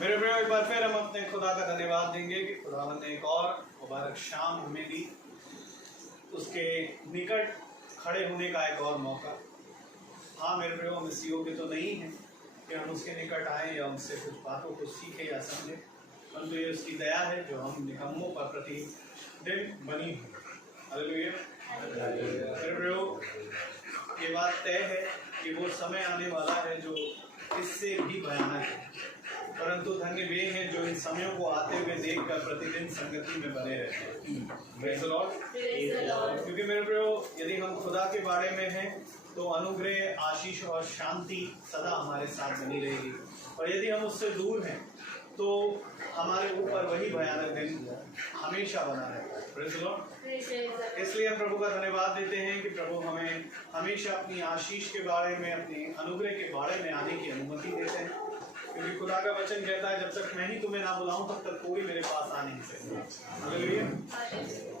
मेरे प्रियो, एक बार फिर हम अपने खुदा का धन्यवाद देंगे कि खुदावन ने एक और मुबारक शाम हमें दी, उसके निकट खड़े होने का एक और मौका। हाँ मेरे प्रियो, हम इस योग्य तो नहीं हैं कि हम उसके निकट आएँ या उनसे कुछ बातों को सीखें या समझें, परंतु ये उसकी दया है जो हम निकम्मों पर प्रतिदिन बनी हुई। हालेलुया। मेरे प्रियो, ये बात तय है कि वो समय आने वाला है जो इससे भी भयानक है, परंतु धन्य वे हैं जो इन समयों को आते हुए देखकर प्रतिदिन संगति में बने रहते हैं। Praise the Lord. क्योंकि मेरे प्रियो, यदि हम खुदा के बारे में हैं तो अनुग्रह, आशीष और शांति सदा हमारे साथ बनी रहेगी, और यदि हम उससे दूर हैं तो हमारे ऊपर वही भयानक दिन हमेशा बना रहता है। Praise the Lord. इसलिए हम प्रभु का धन्यवाद देते हैं कि प्रभु हमें हमेशा अपनी आशीष के बारे में, अपने अनुग्रह के बारे में आने की अनुमति देते हैं, क्योंकि खुदा का वचन कहता है जब तक मैं ही तुम्हें ना बुलाऊं तब तक कोई मेरे पास आ नहीं सकता। हालेलुया।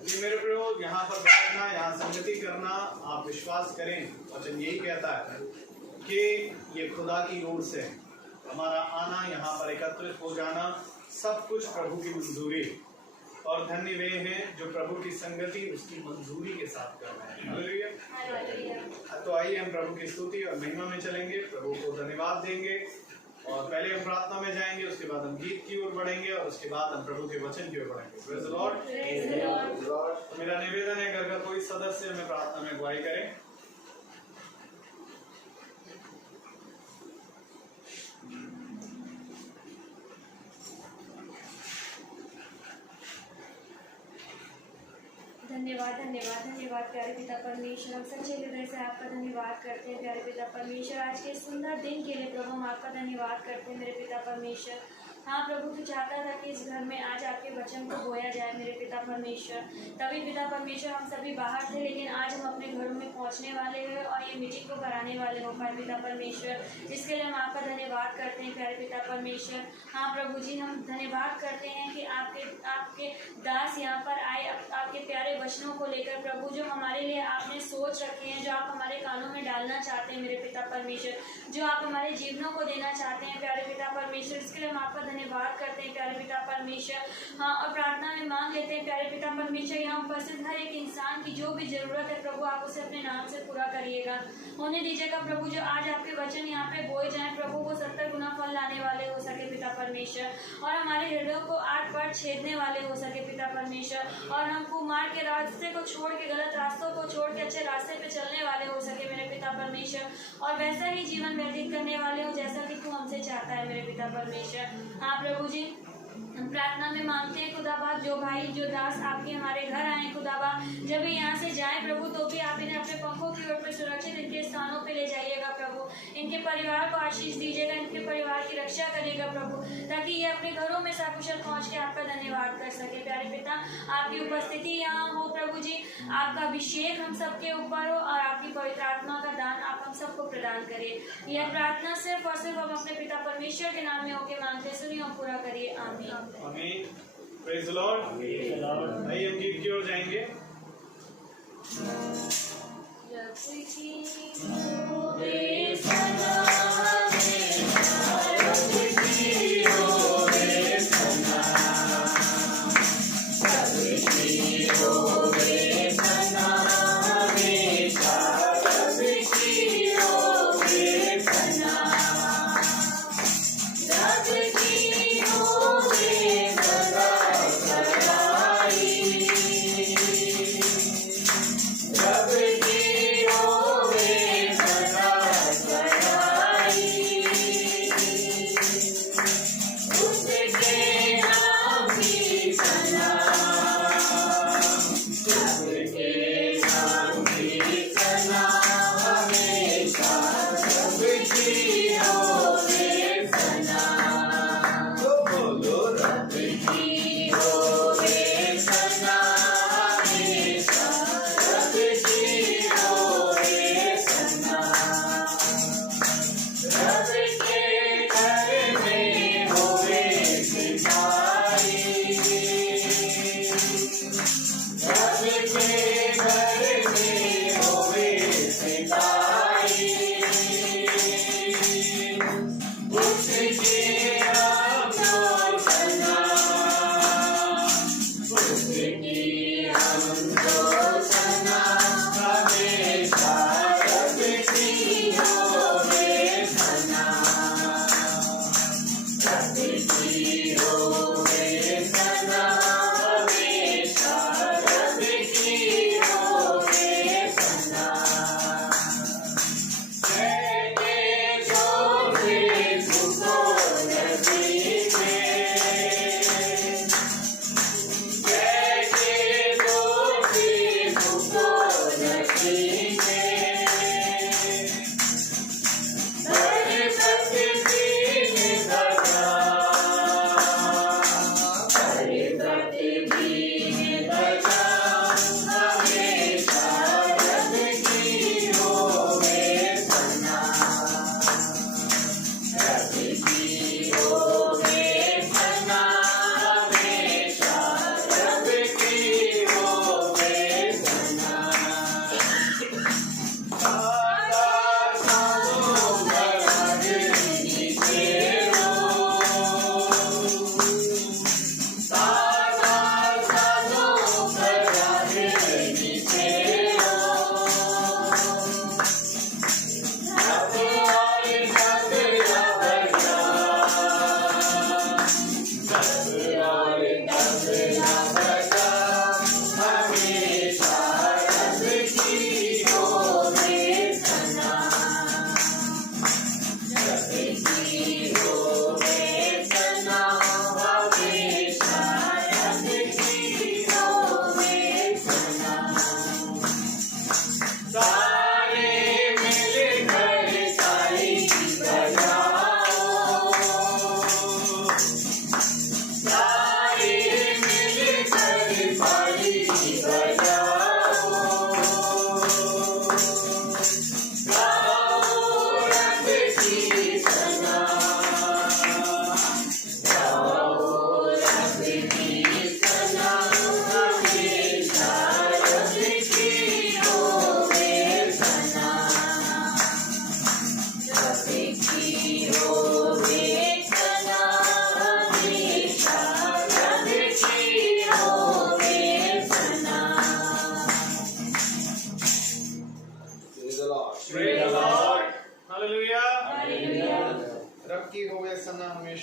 ये मेरे प्रियो, यहाँ पर बैठना, यहाँ संगति करना, आप विश्वास करें, वचन यही कहता है कि ये खुदा की ओर से हमारा आना, यहाँ पर एकत्रित हो जाना, सब कुछ प्रभु की मंजूरी, और धन्य वे हैं जो प्रभु की संगति उसकी मंजूरी के साथ कर रहे हैं। हालेलुया। तो आइए हम प्रभु की स्तुति और महिमा में चलेंगे, प्रभु को धन्यवाद देंगे, और पहले हम प्रार्थना में जाएंगे, उसके बाद हम गीत की ओर बढ़ेंगे, और उसके बाद हम प्रभु के वचन की ओर बढ़ेंगे। Praise the Lord. तो मेरा निवेदन है, घर का कोई सदस्य हमें प्रार्थना में अगुवाई करें। धन्यवाद धन्यवाद धन्यवाद प्यारे पिता परमेश्वर, हम सच्चे हृदय से आपका धन्यवाद करते हैं प्यारे पिता परमेश्वर। आज के सुंदर दिन के लिए प्रभु हम आपका धन्यवाद करते हैं मेरे पिता परमेश्वर। हाँ प्रभु, तू चाहता था कि इस घर में आज आपके वचन को बोया जाए मेरे पिता परमेश्वर। तभी पिता परमेश्वर हम सभी बाहर थे, लेकिन आज हम अपने घरों में पहुंचने वाले हैं और ये मीटिंग को कराने वाले हो पाए पिता परमेश्वर। इसके लिए हम आपका धन्यवाद करते हैं प्यारे पिता परमेश्वर। हाँ प्रभु जी, हम धन्यवाद करते हैं कि आपके दास यहाँ पर आए आपके प्यारे वचनों को लेकर प्रभु, जो हमारे लिए आपने सोच रखे हैं, जो आप हमारे कानों में डालना चाहते हैं मेरे पिता परमेश्वर, जो आप हमारे जीवनों को देना चाहते हैं प्यारे पिता परमेश्वर। इसके लिए हम आपका धन्यवाद करते हैं प्यारे पिता परमेश्वर। हाँ, और प्रार्थना में मांग लेते हैं प्यारे पिता परमेश्वर, यहाँ उपस्थित हर एक इंसान की जो भी जरूरत है प्रभु, आप उसे अपने नाम से पूरा करिएगा, होने दीजिएगा प्रभु। जो आज आपके वचन यहाँ पे बोए जाए प्रभु, वो 70 गुना फल लाने वाले हो सके पिता परमेश्वर, और हमारे हृदयों को आठ पाठ छेदने वाले हो सके पिता परमेश्वर, और हम कुमार के रास्ते को छोड़ के, गलत रास्तों को छोड़ के अच्छे रास्ते पे चलने वाले हो सके मेरे पिता परमेश्वर, और वैसा ही जीवन व्यतीत करने वाले हो जैसा कि तू हमसे चाहता है मेरे पिता परमेश्वर। हाँ प्रभु जी, हम प्रार्थना में मांगते हैं खुदाबा, जो भाई जो दास आपके हमारे घर आए खुदाबा, जब भी यहाँ से जाए प्रभु तो भी आप इन्हें अपने पंखों की ओर पे सुरक्षित इनके स्थानों पे ले जाइएगा प्रभु, इनके परिवार को आशीष दीजिएगा, इनके परिवार की रक्षा करिएगा प्रभु, ताकि ये अपने घरों में सकुशल पहुँच के आपका धन्यवाद कर सके प्यारे पिता। आपकी उपस्थिति यहाँ हो प्रभु जी, आपका अभिषेक हम सबके ऊपर हो, और आपकी पवित्र आत्मा का दान आप हम सबको प्रदान करिए। यह प्रार्थना सिर्फ और सिर्फ हम अपने पिता परमेश्वर के नाम में होकर मांगते, सुनिए और पूरा करिए। आमीन। आमीन। Praise the Lord. आइए हम गीत की ओर जाएंगे। Love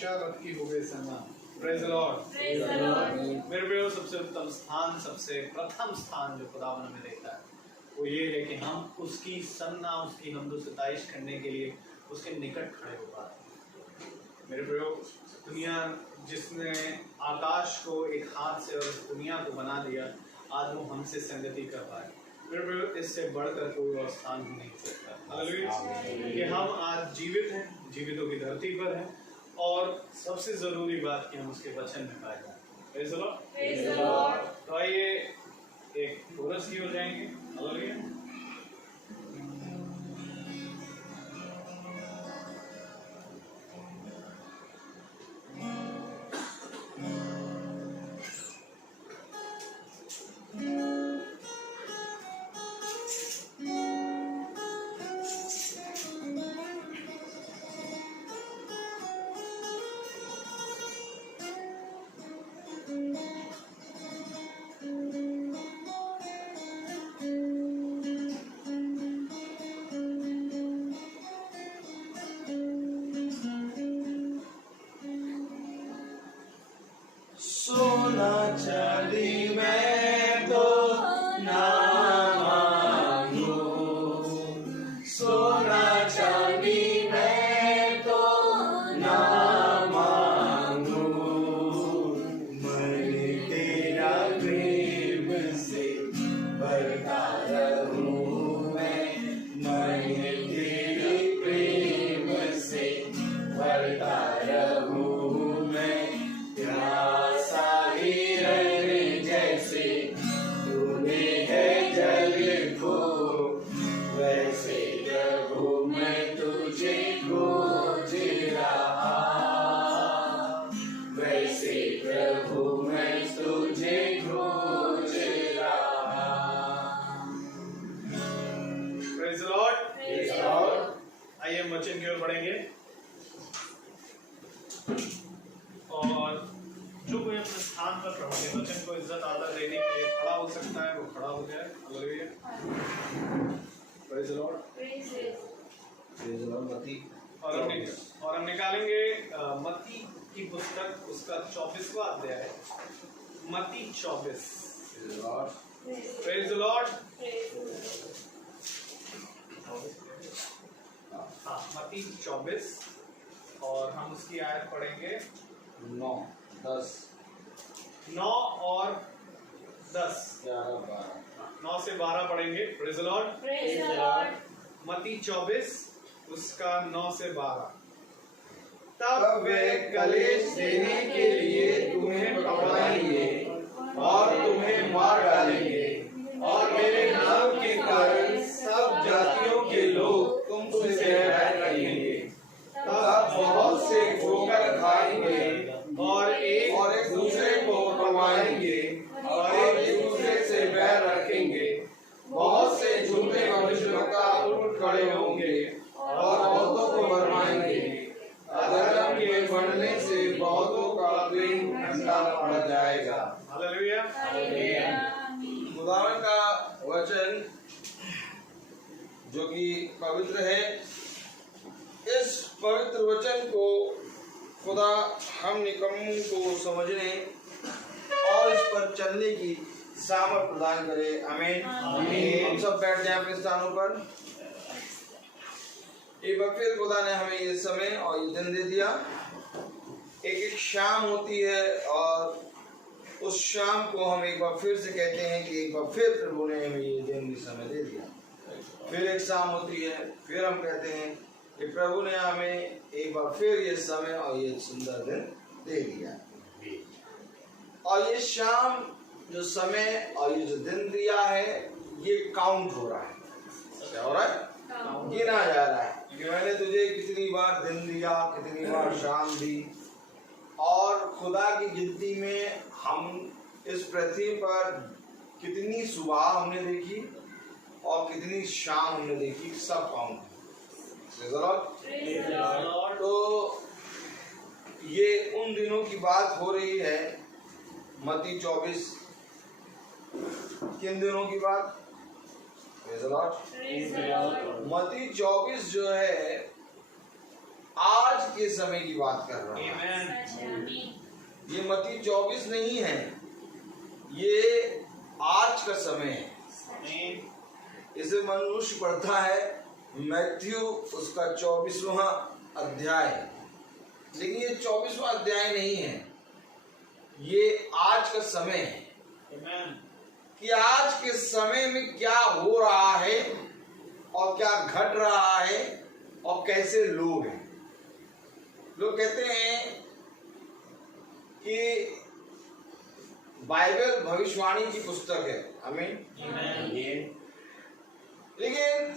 आशा रखी होगे सना। Praise the Lord. Praise the Lord. मेरे प्रियो, सबसे उत्तम स्थान, सबसे प्रथम स्थान जो खुदावन हमें देता है वो ये है कि हम उसकी सन्ना, उसकी हमदो सताइश करने के लिए उसके निकट खड़े हो पाए। मेरे प्रियो, दुनिया जिसने आकाश को एक हाथ से और दुनिया को बना दिया, आज वो हमसे संगति कर पाए। मेरे प्रियो, इससे बढ़कर कोई और स्थान ही नहीं सकता। हालेलुया। कि हम आज जीवित हैं, जीवितों की धरती पर हैं, और सबसे जरूरी बात कि हम उसके वचन में पाए जाए। Praise the Lord. Praise the Lord. तो आइए एक कोरस की हो जाएंगे। हालेलुया। सोना चांदी मैं तो ना मांगू, सोना चांदी मैं तो ना मांगू, मन तेरा प्रेम से भरता रहूं मैं, मन तेरे प्रेम से भरता रहूं मैं। Praise the Lord. आइए हम वचन की ओर बढ़ेंगे, और जो कोई अपने स्थान पर प्रभु के वचन को इज्जत आदर देने के लिए खड़ा हो सकता है वो खड़ा हो जाए। Hallelujah. Praise the Lord. Praise it. और हम निकालेंगे मत्ती की पुस्तक, उसका 24वां अध्याय है। मत्ती 24। Praise the Lord. Praise the Lord. हाँ, मत्ती 24, और हम उसकी आयत पढ़ेंगे 9, 10, 9 और 10। 11, 12। 9 से 12 पढ़ेंगे। Praise the Lord. Praise the Lord. मत्ती 24 उसका 9 से 12। तब वे कलेश देने के लिए तुम्हें पकड़ाएंगे और तुम्हें मार डालेंगे, और मेरे नाम के कारण सब जातियों के लोग तुमसे बैर करेंगे। तब बहुत से ठोकर खाएंगे और एक दूसरे को कमाएंगे और एक दूसरे से बैर रखेंगे। बहुत से झूठे भविष्यवक्ता उठ खड़े होंगे और बहुतों को भरमाएंगे। अधर्म के बढ़ने से बहुतों का प्रेम ठंडा पड़ जाएगा। हालेलुया। खुदावन का वचन जो कि पवित्र है, इस पवित्र वचन को खुदा हम निकम्मों को समझने और इस पर चलने की सामर्थ प्रदान करे। आमीन। हम सब बैठ जाएं अपने स्थानों पर। एक बार फिर खुदा ने हमें ये समय और ये दिन दे दिया। एक शाम होती है और उस शाम को हम एक बार फिर से कहते हैं कि एक बार फिर प्रभु ने हमें ये दिन भी समय दे दिया। फिर एक शाम होती है, फिर हम कहते हैं कि प्रभु ने हमें एक बार फिर ये समय और ये सुंदर दिन दे दिया। और ये शाम जो समय और ये जो दिन दिया है, ये काउंट हो रहा है। क्या हो रहा है? गिना जा रहा है कि मैंने तुझे कितनी बार दिन दिया, कितनी बार शाम दी। और खुदा की गिनती में हम इस पृथ्वी पर कितनी सुबह हमने देखी और कितनी शाम हमने देखी, सब काउंट। तो ये उन दिनों की बात हो रही है। मत्ती 24 किन दिनों की बात? मत्ती 24 जो है आज के समय की बात कर रहा है। ये मत्ती 24 नहीं है, ये आज का समय है। आमीन। इसे मनुष्य पढ़ता है मैथ्यू उसका 24वां अध्याय, लेकिन ये 24वां अध्याय नहीं है, ये आज का समय है आमीन। कि आज के समय में क्या हो रहा है और क्या घट रहा है और कैसे लोग हैं। लोग कहते हैं कि बाइबल भविष्यवाणी की पुस्तक है, आमीन। आमीन। लेकिन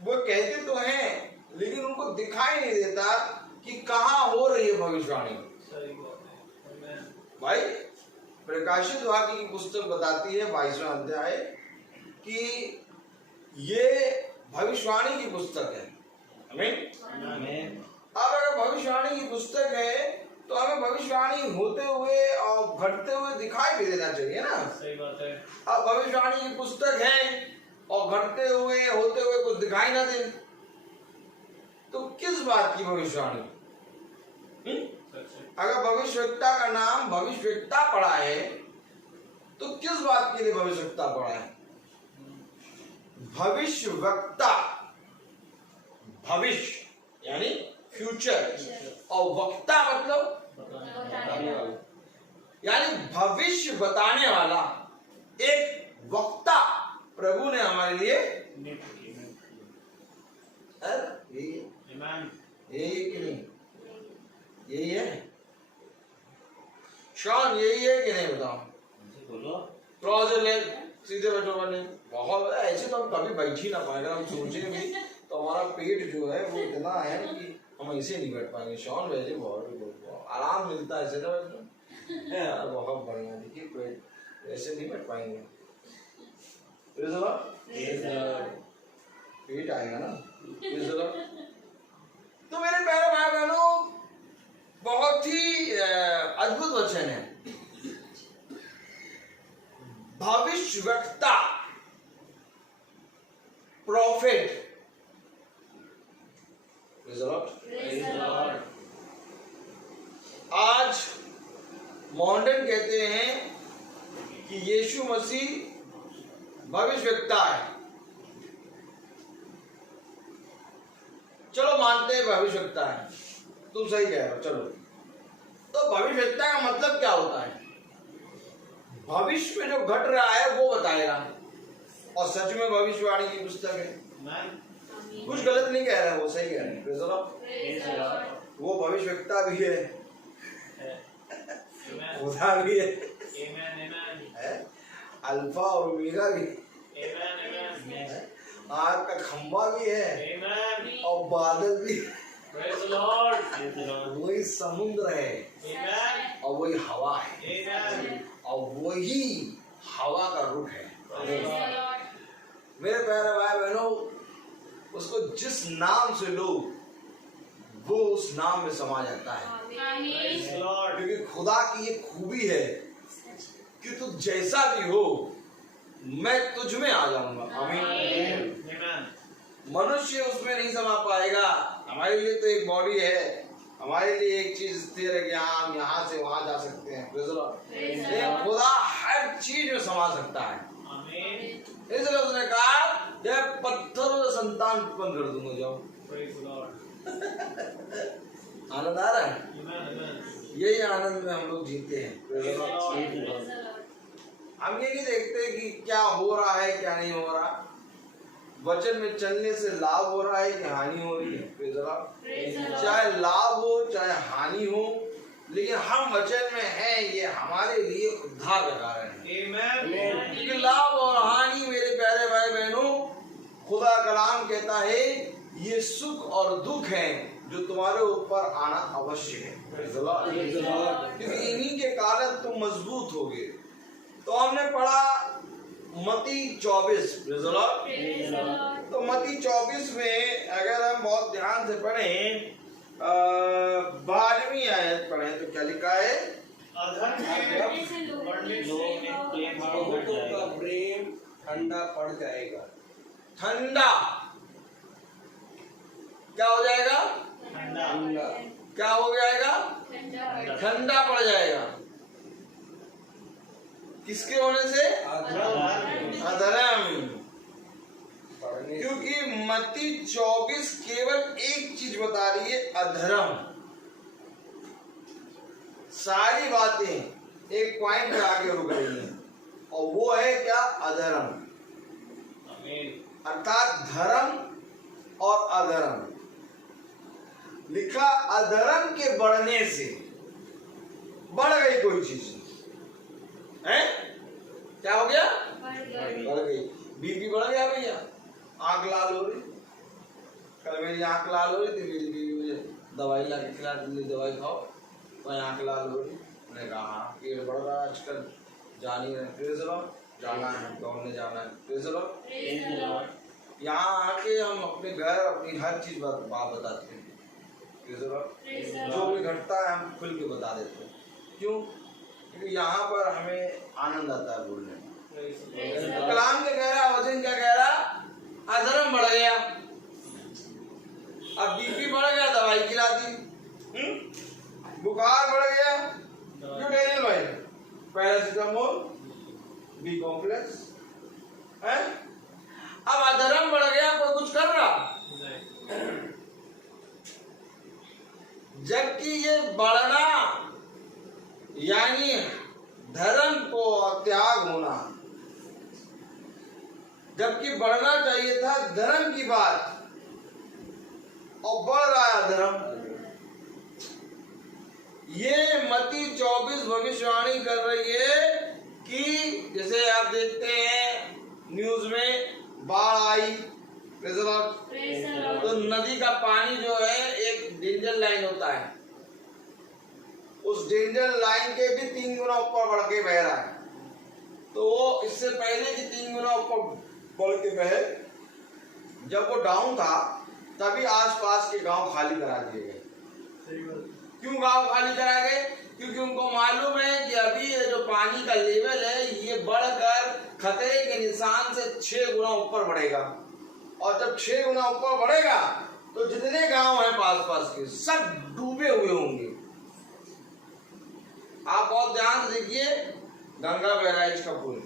वो कहते तो हैं, लेकिन उनको दिखाई नहीं देता कि कहाँ हो रही है भविष्यवाणी। सही बात है। आमीन। भाई प्रकाशित वाक्य की पुस्तक बताती है 22वां अध्याय कि ये भविष्यवाणी की पुस्तक है, आमीन। आमीन। अब अगर भविष्यवाणी की पुस्तक है तो हमें भविष्यवाणी होते हुए और घटते हुए दिखाई भी देना चाहिए ना। सही बात है। अब भविष्यवाणी की पुस्तक है और घटते हुए होते हुए कुछ दिखाई ना दे तो किस बात की भविष्यवाणी? सच है। अगर भविष्यवक्ता का नाम भविष्यवक्ता पड़ा है तो किस बात के लिए भविष्यवक्ता पड़ा है? भविष्यवक्ता, भविष्य यानी फ्यूचर और वक्ता मतलब यानी भविष्य बताने वाला एक वक्ता प्रभु ने हमारे लिए नियुक्त किया। यही आमीन। कि नहीं? यही है शॉन, यही है कि नहीं बताओ? बोलो। क्लोज ले, सीधे बैठो बने। बहुत ऐसे तो हम कभी बैठ ही ना पाएगा, हम सोचे भी तो हमारा पेट जो है वो इतना है कि हम ऐसे नहीं बैठ पाएंगे। शॉन वैसे बहुत आराम मिलता है ऐसे ना यार, बहुत बढ़िया। देखिए पेट ऐसे नहीं बैठ पाएंगे, पेट आएगा ना। तो मेरे प्यारे भाई बहनों, बहुत ही अद्भुत वचन है। भविष्यवक्ता, प्रॉफिट। आज मॉडर्न कहते हैं कि यीशु मसीह भविष्यवक्ता है। चलो मानते हैं भविष्यवक्ता है, तुम सही कह रहे हो, चलो। तो भविष्यवक्ता का मतलब क्या होता है? भविष्य में जो घट रहा है वो बताएगा, और सच में भविष्यवाणी की पुस्तक है। आमीन। कुछ गलत नहीं कह रहे हैं, वो सही कह रहे हैं। वो भविष्यवक्ता भी है, खुदा भी है, अल्फा और ओमेगा भी, आग का खंभा भी है और बादल भी, वही समुद्र है और वही हवा है और वही हवा का रुख है। मेरे प्यारे भाई बहनों, उसको जिस नाम से लो वो उस नाम में समा जाता है, क्योंकि खुदा की ये खूबी है कि तू जैसा भी हो मैं तुझ में आ जाऊंगा। आमीन। मनुष्य उसमें नहीं समा पाएगा। हमारे लिए तो एक बॉडी है, हमारे लिए एक चीज स्थिर है कि हाँ हम यहाँ से वहां जा सकते हैं, लेकिन खुदा हर चीज में समा सकता है। इसलिए उसने कहा जब पत्थरों से संतान उत्पन्न कर दूंगा, जाओ। आनंद आ रहा है? यही आनंद में हम लोग जीते हैं। हम ये नहीं देखते कि क्या हो रहा है क्या नहीं हो रहा, वचन में चलने से लाभ हो रहा है कि हानि हो रही है। चाहे लाभ हो चाहे हानि हो, लेकिन हम वचन में हैं, ये हमारे लिए उद्धार का कारण है। क्योंकि लाभ और हानि मेरे प्यारे भाई बहनों, खुदा कलाम कहता है ये सुख और दुख है जो तुम्हारे ऊपर आना अवश्य है, क्योंकि इन्हीं के कारण तुम मजबूत होगे। तो हमने पढ़ा मत्ती 24, तो मत्ती 24 में अगर हम बहुत ध्यान से पढ़ें 12वीं आयत पढ़ें तो क्या लिखा है? बहुतों का प्रेम ठंडा पड़ जाएगा। ठंडा क्या हो जाएगा? ठंडा क्या हो जाएगा? ठंडा पड़ जाएगा। किसके होने से? अधर्म। क्योंकि मत्ती 24 केवल एक चीज बता रही है, अधर्म। सारी बातें एक पॉइंट पे आके रुक रही हैं और वो है क्या? अधर्म। अर्थात धर्म और अधर्म। लिखा अधर्म के बढ़ने से बढ़ गई कोई चीज है, क्या हो गया? बढ़ गई। बीपी बढ़ गया भैया, आंख लाल हो रही। कल मेरी आंख लाल हो रही थी, मेरी बीवी मुझे दवाई ला के खिला दी, दवाई खाओ, तो आंख लाल हो रही। मैंने कहा हाँ पेट बढ़ रहा है आजकल, जान ही रहे, प्रेज़ द लॉर्ड, जाना है, दौड़ने जाना है, प्रेज़ द लॉर्ड। यहाँ आके हम अपने घर अपनी हर चीज बात बताते हैं, प्रेज़ द लॉर्ड। जो भी घटता है हम खुल के बता देते हैं। क्यों? क्योंकि यहाँ पर हमें आनंद आता है बोलने में। कलाम क्या कह रहा, वचन क्या कह रहा? अधर्म बढ़ गया। अब बीपी बढ़ गया, दवाई खिला दी। बुखार बढ़ गया, क्यों डेनियल भाई? पैरासिटामोल, बी कॉम्प्लेक्स है। अब अधर्म बढ़ गया, कोई कुछ कर रहा? जबकि ये बढ़ना यानी धर्म को त्याग होना, जबकि बढ़ना चाहिए था धर्म की बात, और बढ़ रहा है धर्म। ये मत्ती 24 भविष्यवाणी कर रही है कि जैसे आप देखते हैं न्यूज में बाढ़ आई, तो नदी का पानी जो है एक डेंजर लाइन होता है, उस डेंजर लाइन के भी 3 गुना ऊपर बढ़ के बह रहा है। तो वो इससे पहले कि 3 गुना ऊपर बढ़ के बहे, जब वो डाउन था तभी आसपास के गांव खाली करा दिए गए। क्यों गांव खाली कराए गए? क्योंकि उनको मालूम है कि अभी ये जो पानी का लेवल है ये बढ़कर खतरे के निशान से 6 गुना ऊपर बढ़ेगा, और जब 6 गुना ऊपर बढ़ेगा तो जितने गांव हैं पास पास के सब डूबे हुए होंगे। आप बहुत ध्यान से देखिए गंगा बैराज का पुल,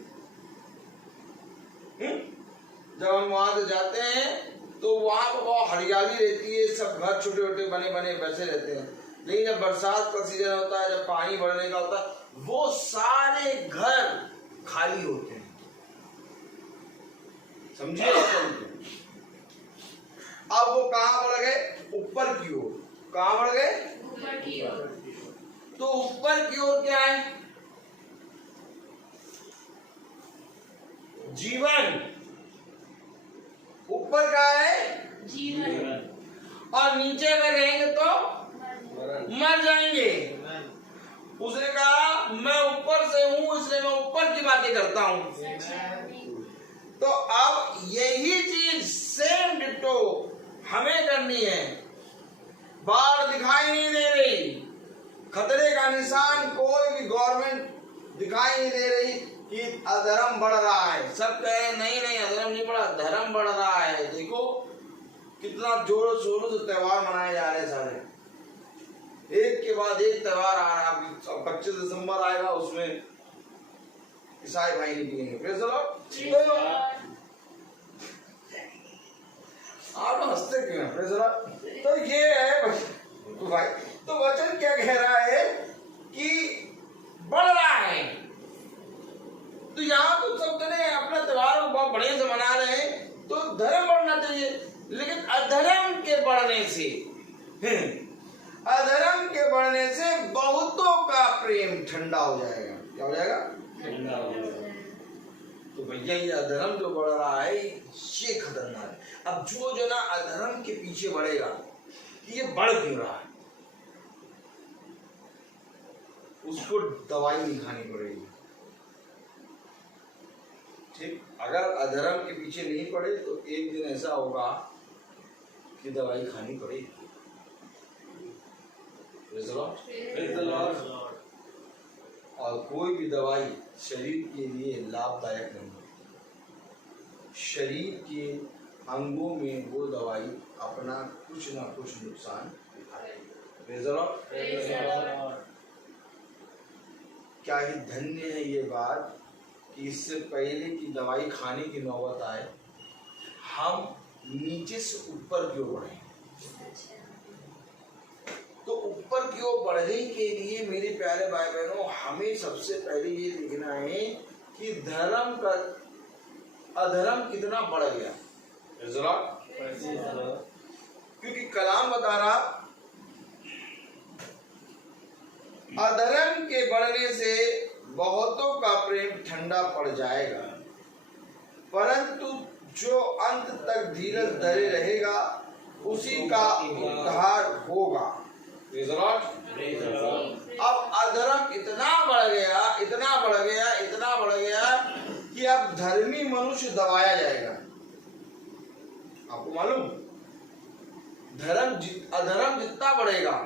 जब हम वहां से जाते हैं तो वहां पर बहुत हरियाली रहती है, सब घर छोटे छोटे बने बने वैसे रहते हैं। लेकिन जब बरसात का सीजन होता है, जब पानी बढ़ने का होता है, वो सारे घर खाली होते हैं। समझिए? अब वो कहां बढ़ गए? ऊपर की ओर। कहां बढ़ गए? ऊपर की ओर। तो ऊपर की ओर क्या है? जीवन। ऊपर का है जीवन, और नीचे अगर रहेंगे तो मर जाएंगे। उसने कहा मैं ऊपर से हूं इसलिए मैं ऊपर की बातें करता हूं। तो अब यही चीज सेम डिट्टो हमें करनी है। बाढ़ दिखाई नहीं दे रही, खतरे का निशान कोई भी गवर्नमेंट दिखाई नहीं दे रही कि अधर्म बढ़ रहा है। सब कह रहे नहीं नहीं अधर्म नहीं बढ़ा, धर्म बढ़ रहा है। देखो कितना जोरों शोरों से त्योहार मनाए जा रहे हैं सारे, एक के बाद एक त्योहार आ रहा है। 25 दिसंबर आएगा, उसमें ईसाई भाई नहीं पिएंगे। Praise the Lord. आप हंसते क्यों हैं? Praise the Lord. तो ये है तो भाई, तो वचन क्या कह रहा है कि बढ़ रहा है। तो यहाँ तो सब जने अपना त्योहार बहुत बढ़िया से मना रहे हैं, तो धर्म बढ़ना चाहिए। लेकिन अधर्म के बढ़ने से अधर्म के बढ़ने से बहुतों का प्रेम ठंडा हो जाएगा। क्या हो जाएगा? ठंडा हो जाएगा। तो भैया ये अधर्म जो बढ़ रहा है ये खतरनाक है। अब जो ना अधर्म के पीछे बढ़ेगा, ये बढ़ क्यों रहा है, उसको दवाई नहीं खानी पड़ेगी। ठीक, अगर अधर्म के पीछे नहीं पड़े तो एक दिन ऐसा होगा कि दवाई खानी पड़ेगी। और कोई भी दवाई शरीर के लिए लाभदायक नहीं है। शरीर के अंगों में वो दवाई अपना कुछ ना कुछ नुकसान दिखाएगी। क्या ही धन्य है ये बात कि इससे पहले की दवाई खाने की नौबत आए, हम नीचे से ऊपर की ओर बढ़े। तो ऊपर की ओर बढ़ने के लिए मेरे प्यारे भाई बहनों, हमें सबसे पहले ये देखना है कि धर्म का अधर्म कितना बढ़ गया। क्योंकि कलाम बता रहा, अधर्म के बढ़ने से बहुतों का प्रेम ठंडा पड़ जाएगा, परंतु जो अंत तक धीरज धरे रहेगा उसी का उद्धार होगा। अब अधर्म इतना बढ़ गया, इतना बढ़ गया, इतना बढ़ गया कि अब धर्मी मनुष्य दबाया जाएगा। आपको मालूम, अधर्म जितना बढ़ेगा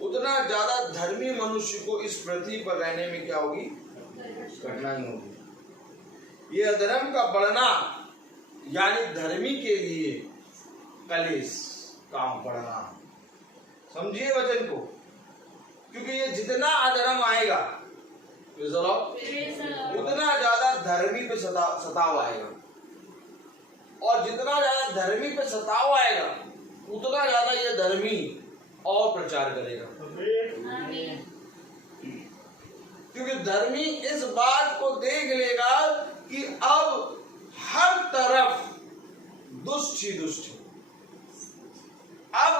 उतना ज्यादा धर्मी मनुष्य को इस पृथ्वी पर रहने में क्या होगी, कठिनाई होगी। ये अधर्म का बढ़ना यानी धर्मी के लिए कलेश काम बढ़ना, समझिए वचन को। क्योंकि ये जितना अधर्म आएगा उतना ज्यादा धर्मी पे सताव आएगा, और जितना ज्यादा धर्मी पे सताव आएगा उतना ज्यादा ये धर्मी और प्रचार करेगा। क्योंकि धर्मी इस बात को देख लेगा कि अब हर तरफ दुष्ट ही दुष्ट है। अब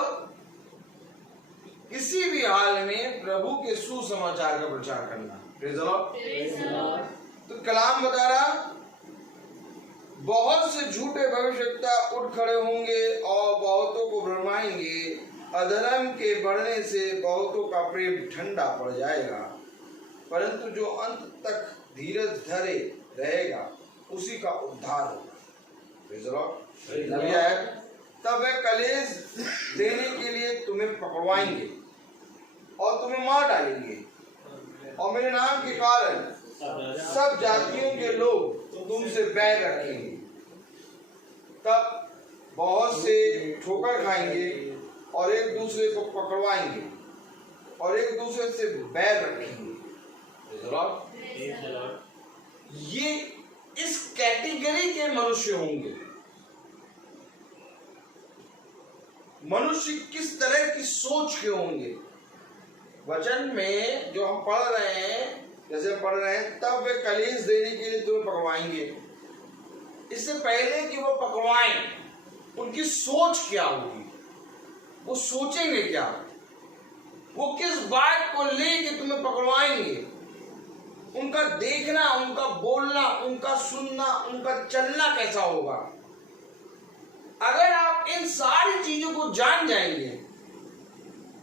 किसी भी हाल में प्रभु के सुसमाचार का प्रचार करना। Praise the Lord. तो कलाम बता रहा, बहुत से झूठे भविष्यवक्ता उठ खड़े होंगे और बहुतों को भरमाएंगे। अधर्म के बढ़ने से बहुतों का प्रेम ठंडा पड़ जाएगा, परंतु जो अंत तक धीरज धरे रहेगा उसी का उद्धार होगा। Praise the Lord. तब वे कलेश देने के लिए तुम्हें पकड़वाएंगे और तुम्हें मार डालेंगे, और मेरे नाम के कारण सब जातियों के लोग तुमसे बैर रखेंगे। तब बहुत से ठोकर खाएंगे और एक दूसरे को पकड़वाएंगे और एक दूसरे से बैर रखेंगे। ये इस कैटेगरी के मनुष्य होंगे। मनुष्य किस तरह की सोच के होंगे? वचन में जो हम पढ़ रहे हैं, जैसे पढ़ रहे हैं, तब वे कलेश देने के लिए तुम्हें पकड़वाएंगे। इससे पहले कि वो पकड़वाएं, उनकी सोच क्या होगी, वो सोचेंगे क्या, वो किस बात को लेके तुम्हें पकड़वाएंगे, उनका देखना, उनका बोलना, उनका सुनना, उनका चलना कैसा होगा। अगर आप इन सारी चीजों को जान जाएंगे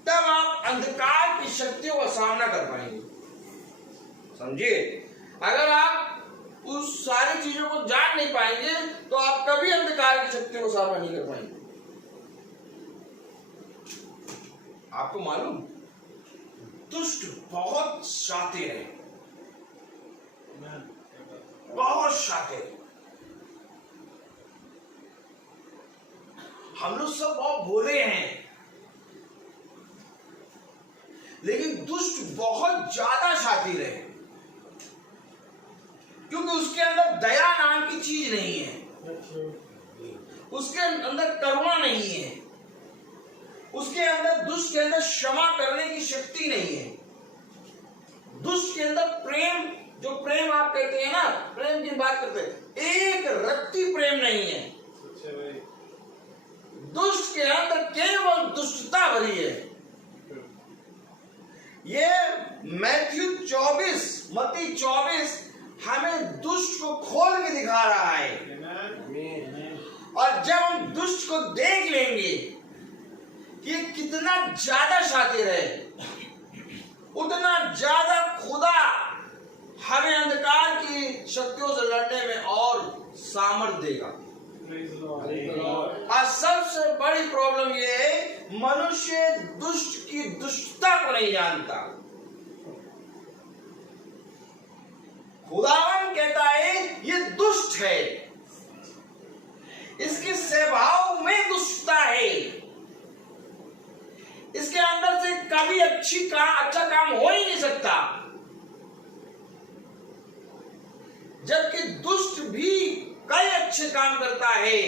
तब आप अंधकार की शक्तियों का सामना कर पाएंगे। समझिए, अगर आप उस सारी चीजों को जान नहीं पाएंगे तो आप कभी अंधकार की शक्तियों का सामना नहीं कर पाएंगे। आपको मालूम, दुष्ट बहुत शातिर है, बहुत शातिर। हम लोग सब बहुत भोले हैं, लेकिन दुष्ट बहुत ज्यादा शातिर है, क्योंकि उसके अंदर दया नाम की चीज नहीं है, उसके अंदर करुणा नहीं है, उसके अंदर, दुष्ट के अंदर क्षमा करने की शक्ति नहीं है, दुष्ट के अंदर प्रेम, जो प्रेम आप कहते हैं ना, प्रेम की बात करते हैं, एक रत्ती प्रेम नहीं है। दुष्ट के अंदर केवल दुष्टता भरी है। ये मत्ती 24 हमें दुष्ट को खोल के दिखा रहा है। और जब हम दुष्ट को देख लेंगे कि कितना ज्यादा शातिर है, उतना ज्यादा खुदा हमें अंधकार की शक्तियों से लड़ने में और सामर्थ्य देगा। और सबसे बड़ी प्रॉब्लम ये है, मनुष्य दुष्ट की दुष्टता को नहीं जानता। खुदावन कहता है ये दुष्ट है, इसके स्वभाव में दुष्टता है, इसके अंदर से कभी अच्छा काम हो ही नहीं सकता। काम करता है,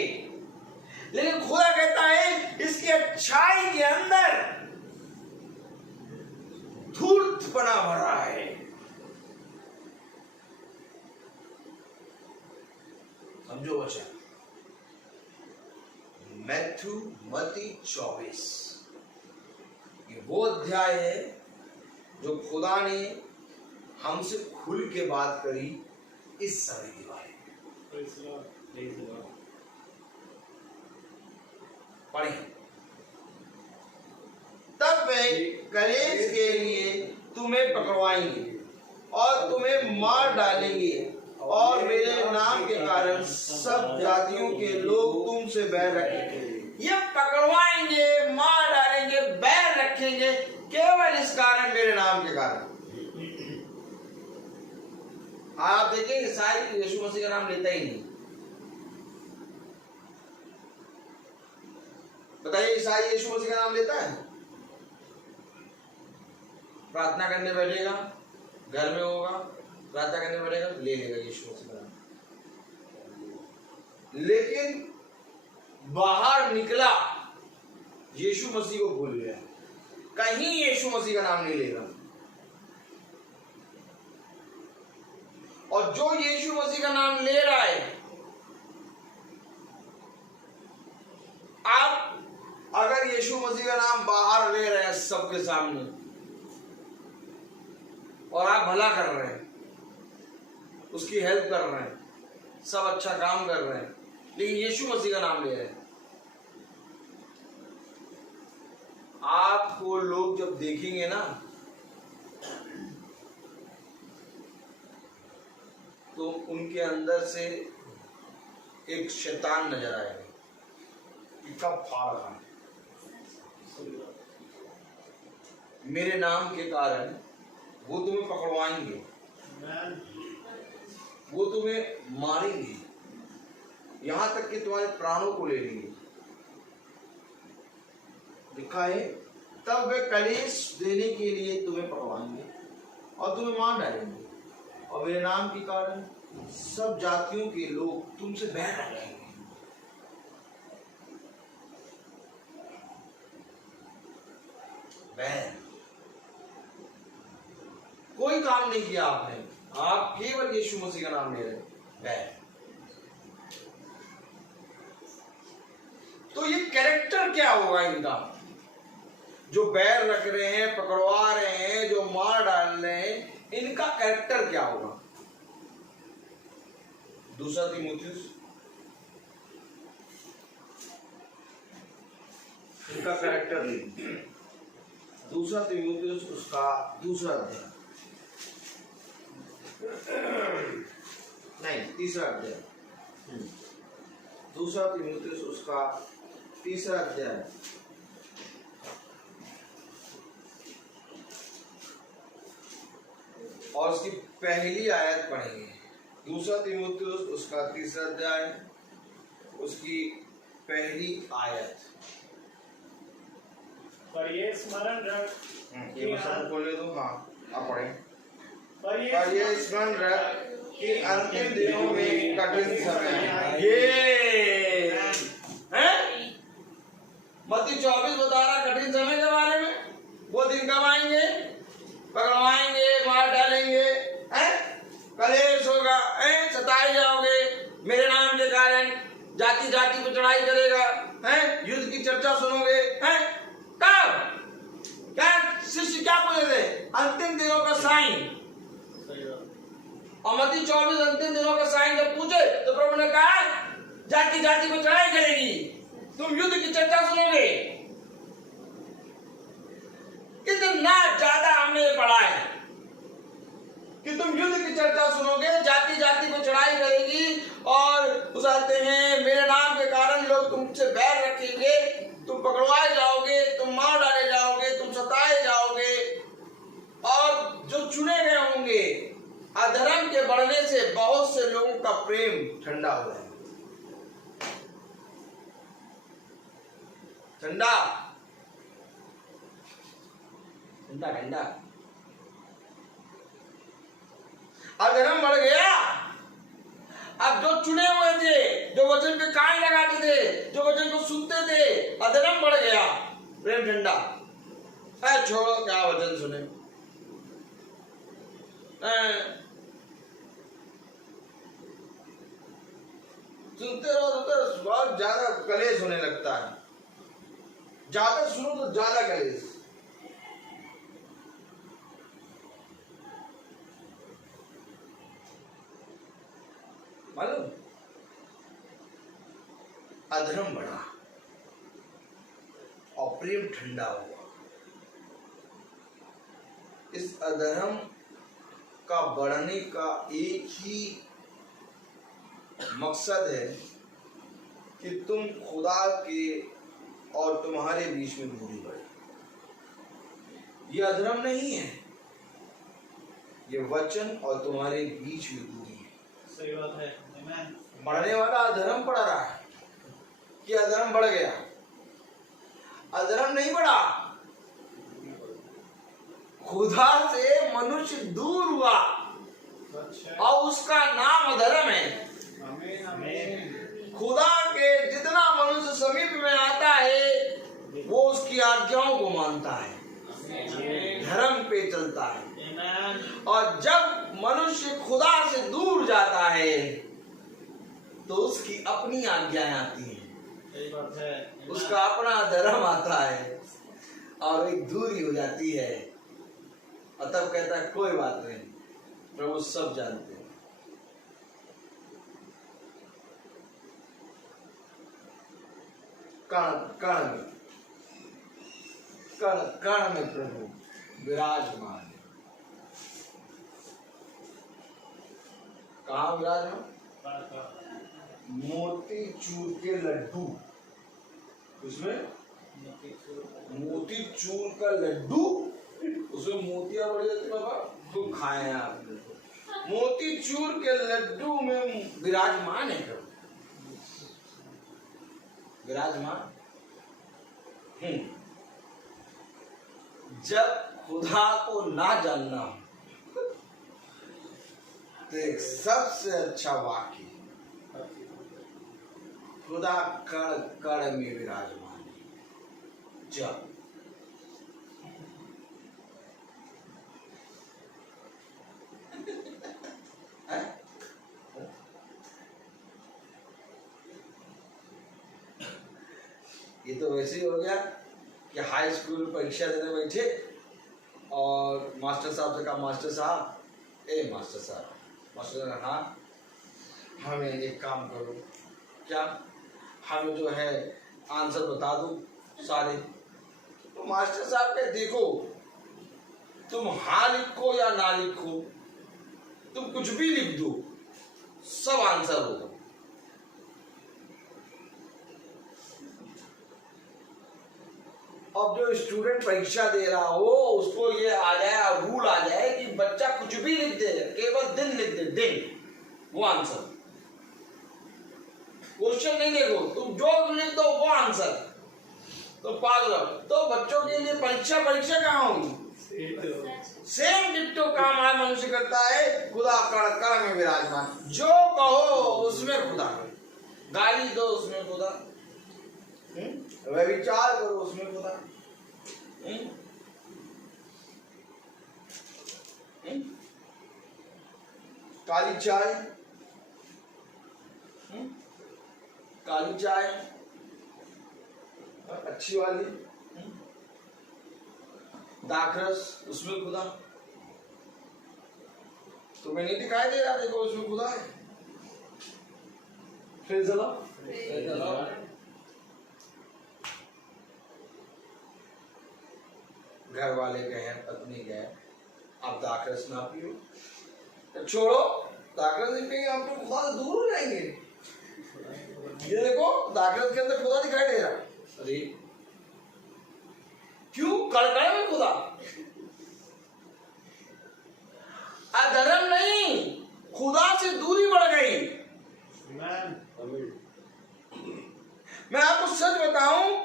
लेकिन खुदा कहता है इसकी अच्छाई के अंदर धूर्तपना भरा है। समझो वचन, मैथ्यू मत्ती 24, ये वो अध्याय है जो खुदा ने हमसे खुल के बात करी इस समय के बारे में। पढ़े, तब वे कलेश के लिए तुम्हें पकड़वाएंगे और तुम्हें मार डालेंगे और मेरे नाम के कारण सब जातियों के लोग तुमसे बैर रखेंगे। ये पकड़वाएंगे, मार डालेंगे, बैर रखेंगे केवल इस कारण, मेरे नाम के कारण। आप देखें ईसाई यीशु मसीह का नाम लेता ही नहीं। बताइए, ईसाई यीशु मसीह का नाम लेता है? प्रार्थना करने बैठेगा, घर में होगा, प्रार्थना करने बैठेगा, ले लेगा यीशु मसीह का नाम, लेकिन बाहर निकला यीशु मसीह को भूल गया, कहीं यीशु मसीह का नाम नहीं लेगा। और जो यीशु मसीह का नाम ले रहा है, आप अगर यीशु मसीह का नाम बाहर ले रहे हैं सबके सामने और आप भला कर रहे हैं, उसकी हेल्प कर रहे हैं, सब अच्छा काम कर रहे हैं, लेकिन यीशु मसीह का नाम ले रहे हैं, आपको लोग जब देखेंगे ना तो उनके अंदर से एक शैतान नजर आएगा, कब फाड़ रहा है। मेरे नाम के कारण वो तुम्हें पकड़वाएंगे, वो तुम्हें मारेंगे, यहां तक कि तुम्हारे प्राणों को ले लेंगे। लिखा है, तब वे कलेश देने के लिए तुम्हें पकड़वाएंगे और तुम्हें मार डालेंगे और मेरे नाम के कारण सब जातियों के लोग तुमसे बैर रखेंगे। बैर, कोई काम नहीं किया आपने, आप केवल यीशु मसीह का नाम ले रहे हैं, बैर। तो ये कैरेक्टर क्या होगा इनका? जो बैर रख रहे हैं, पकड़वा रहे हैं, जो मार डाल रहे हैं, इनका कैरेक्टर क्या होगा? दूसरा तीमुथियुस, इनका कैरेक्टर नहीं। दूसरा तीमुथियुस उसका दूसरा अध्याय, नहीं तीसरा अध्याय, दूसरा तीमुथियुस उसका तीसरा अध्याय और उसकी पहली आयत पढ़ेंगे। दूसरा तीमुथियुस उसका तीसरा अध्याय, उसकी पहली आयत। पर ये स्मरण रख, ये मैं सबको बोले दो, हाँ आप पढ़ें। पर ये स्मरण रख कि अंतिम दिनों में कठिन समय है। ये मत्ती 24 बता रहा कठिन समय के बारे में। वो दिन कब आएंगे? पकड़वाएंगे, मार डालेंगे, कलेश होगा, सताए जाओगे, मेरे नाम के कारण जाति जाति को चढ़ाई करेगा, युद्ध की चर्चा सुनोगे। कब? क्या शिष्य क्या बोले थे? अंतिम दिनों का साइन। और मत्ती 24 अंतिम दिनों का साइन जब पूछे तो प्रभु ने कहा जाति जाति को चढ़ाई करेगी, तुम युद्ध की चर्चा सुनोगे। इतना ज्यादा हमने पढ़ा है कि तुम युद्ध की चर्चा सुनोगे, जाति जाति को चढ़ाई करेगी और उसाते हैं मेरे नाम के कारण लोग तुमसे बैर रखेंगे, तुम पकड़वाए जाओगे, तुम मार डाले जाओगे, तुम सताए जाओगे। और जो चुने गए होंगे, अधर्म के बढ़ने से बहुत से लोगों का प्रेम ठंडा हो जाएगा। ठंडा ठंडा ठंडा अधर्म बढ़ गया, अब जो चुने हुए थे, जो वचन पे कान लगाते थे, जो वचन को सुनते थे, अधर्म बढ़ गया, प्रेम ठंडा। छोड़ो, क्या वचन सुने। सुनते रहो तो बहुत ज्यादा कलेश होने लगता है। ज्यादा सुनो तो ज्यादा कलेश। मालूम, अधर्म बढ़ा और प्रेम ठंडा हुआ। इस अधर्म का बढ़ने का एक ही मकसद है कि तुम खुदा के और तुम्हारे बीच में दूरी बढ़े। ये अधर्म नहीं है, ये वचन और तुम्हारे बीच में दूरी है। सही बात है। आमीन। बढ़ने वाला अधर्म बढ़ रहा है कि अधर्म बढ़ गया? अधर्म नहीं बढ़ा, खुदा से मनुष्य दूर हुआ अच्छा। और उसका नाम अधर्म है। आमीन आमीन। खुदा के जितना मनुष्य समीप में आता है वो उसकी आज्ञाओं को मानता है, धर्म पे चलता है। आमीन। और जब मनुष्य खुदा से दूर जाता है तो उसकी अपनी आज्ञाएं आती हैं, सही बात है। आमीन। उसका अपना धर्म आता है और एक दूरी हो जाती है। और तब कहता है कोई बात नहीं, प्रभु सब जानते हैं। कण में प्रभु विराजमान है। कहाँ विराजमान? मोती चूर के लड्डू, उसमें मोती चूर का लड्डू, उसमें मोतियां बढ़ जाती बाबा, तुम खाए आपने। मोती चूर के लड्डू में विराजमान है प्रभु, विराजमान। जब खुदा को ना जानना हो तो एक सबसे अच्छा वाक्य, खुदा कण कण में विराजमान है। जब ये तो वैसे ही हो गया कि हाई स्कूल परीक्षा देने बैठे और मास्टर साहब से कहा, मास्टर साहब, मास्टर साहब, मास्टर साहब, हाँ हमें एक काम करो, क्या? हमें जो है आंसर बता दो सारे। तो मास्टर साहब के देखो, तुम हाँ लिखो या ना लिखो, तुम कुछ भी लिख दो, सब आंसर होगा। अब जो स्टूडेंट परीक्षा दे रहा हो उसको ये आ जाए, रूल आ जाए कि बच्चा कुछ भी लिख दे, केवल दिन लिख दे, दिन, वो आंसर। क्वेश्चन नहीं देखो, तुम जो लिख दो वो आंसर, तो पागल हो। तो बच्चों के लिए परीक्षा कहाँ होगी? सेम डिट्टो काम आज मनुष्य करता है। खुदा कण कण में विराजमान, जो कहो उसमें खुदा, गाली दो उसमें खुदा, व्यभिचार करो उसमें खुदा, काली चाय, काली चाय अच्छी वाली, दाखरस उसमें खुदा। तुम्हें नहीं दिखाई दे रहा? देखो उसमें खुदा है। फिर चलो घर वाले कहे, पत्नी कहे, आप दाखरस ना पियो, तो छोड़ो, दाखरस नहीं पिएंगे हम तो खुदा से दूर हो जाएंगे। ये देखो दाखरस के अंदर खुदा दिखाई दे रहा। अरे क्यों? कड़कड़े में खुदा। अधर्म नहीं, खुदा से दूरी बढ़ गई। मैं आपको सच बताऊं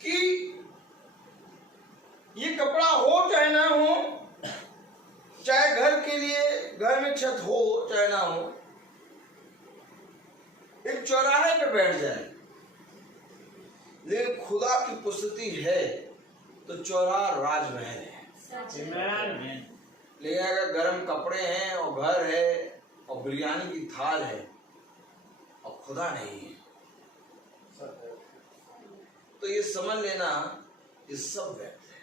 कि ये कपड़ा हो चाहे ना हो, चाहे घर के लिए घर में छत हो चाहे ना हो, चौराहे पे बैठ जाए, लेकिन खुदा की उपस्थिति है तो चौराहा राजमहल है। लेकिन अगर गर्म कपड़े हैं और घर है और बिरयानी की थाल है और खुदा नहीं है, तो ये समझ लेना ये सब व्यर्थ है।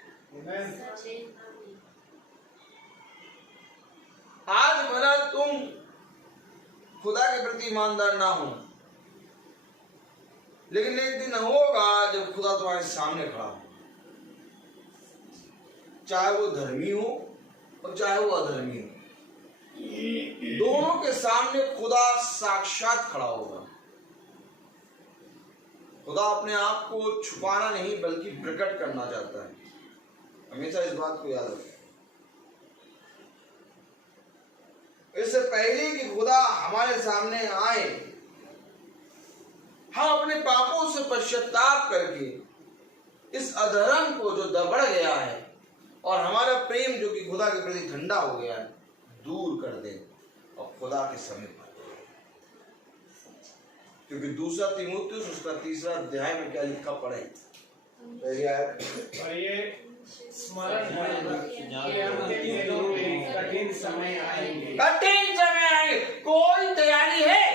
आज भला तुम खुदा के प्रति ईमानदार ना हो, लेकिन एक दिन होगा जब खुदा तुम्हारे सामने खड़ा हो, चाहे वो धर्मी हो और चाहे वो अधर्मी हो, दोनों के सामने खुदा साक्षात खड़ा होगा। खुदा अपने आप को छुपाना नहीं बल्कि प्रकट करना चाहता है। हमेशा इस बात को याद रखें। इससे पहले कि खुदा हमारे सामने आए, हम अपने पापों से पश्चाताप करके इस अधर्म को जो दबड़ गया है और हमारा प्रेम जो कि खुदा के प्रति ठंडा हो गया है दूर कर दें और खुदा के समीप आए। क्योंकि दूसरा तीमुथियुस उसका 3रा अध्याय में क्या लिखा पढ़े, पहली आयत, और ये स्मरण कि अंतिम दिनों में कठिन समय आएंगे। कठिन समय आएंगे। कोई तैयारी है?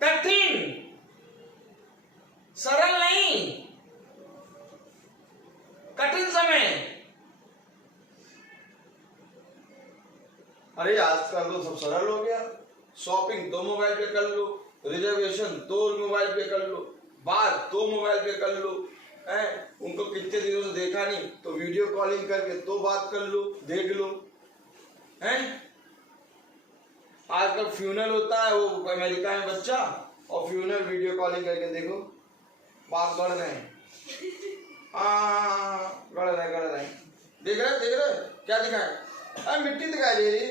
कठिन, सरल नहीं, कठिन समय। अरे आजकल तो सब सरल हो गया। शॉपिंग तो मोबाइल पे कर लो, रिजर्वेशन तो मोबाइल पे कर लो, बात तो मोबाइल पे कर लो, उनको कितने दिनों से देखा नहीं तो वीडियो कॉलिंग करके तो बात कर लो, देख लो। आजकल फ्यूनल होता है, वो अमेरिका में बच्चा, और फ्यूनल वीडियो कॉलिंग करके देखो, बात कर रहे हैं, गड़ रहे देख रहे क्या दिखाए? मिट्टी दिखाई दे रही,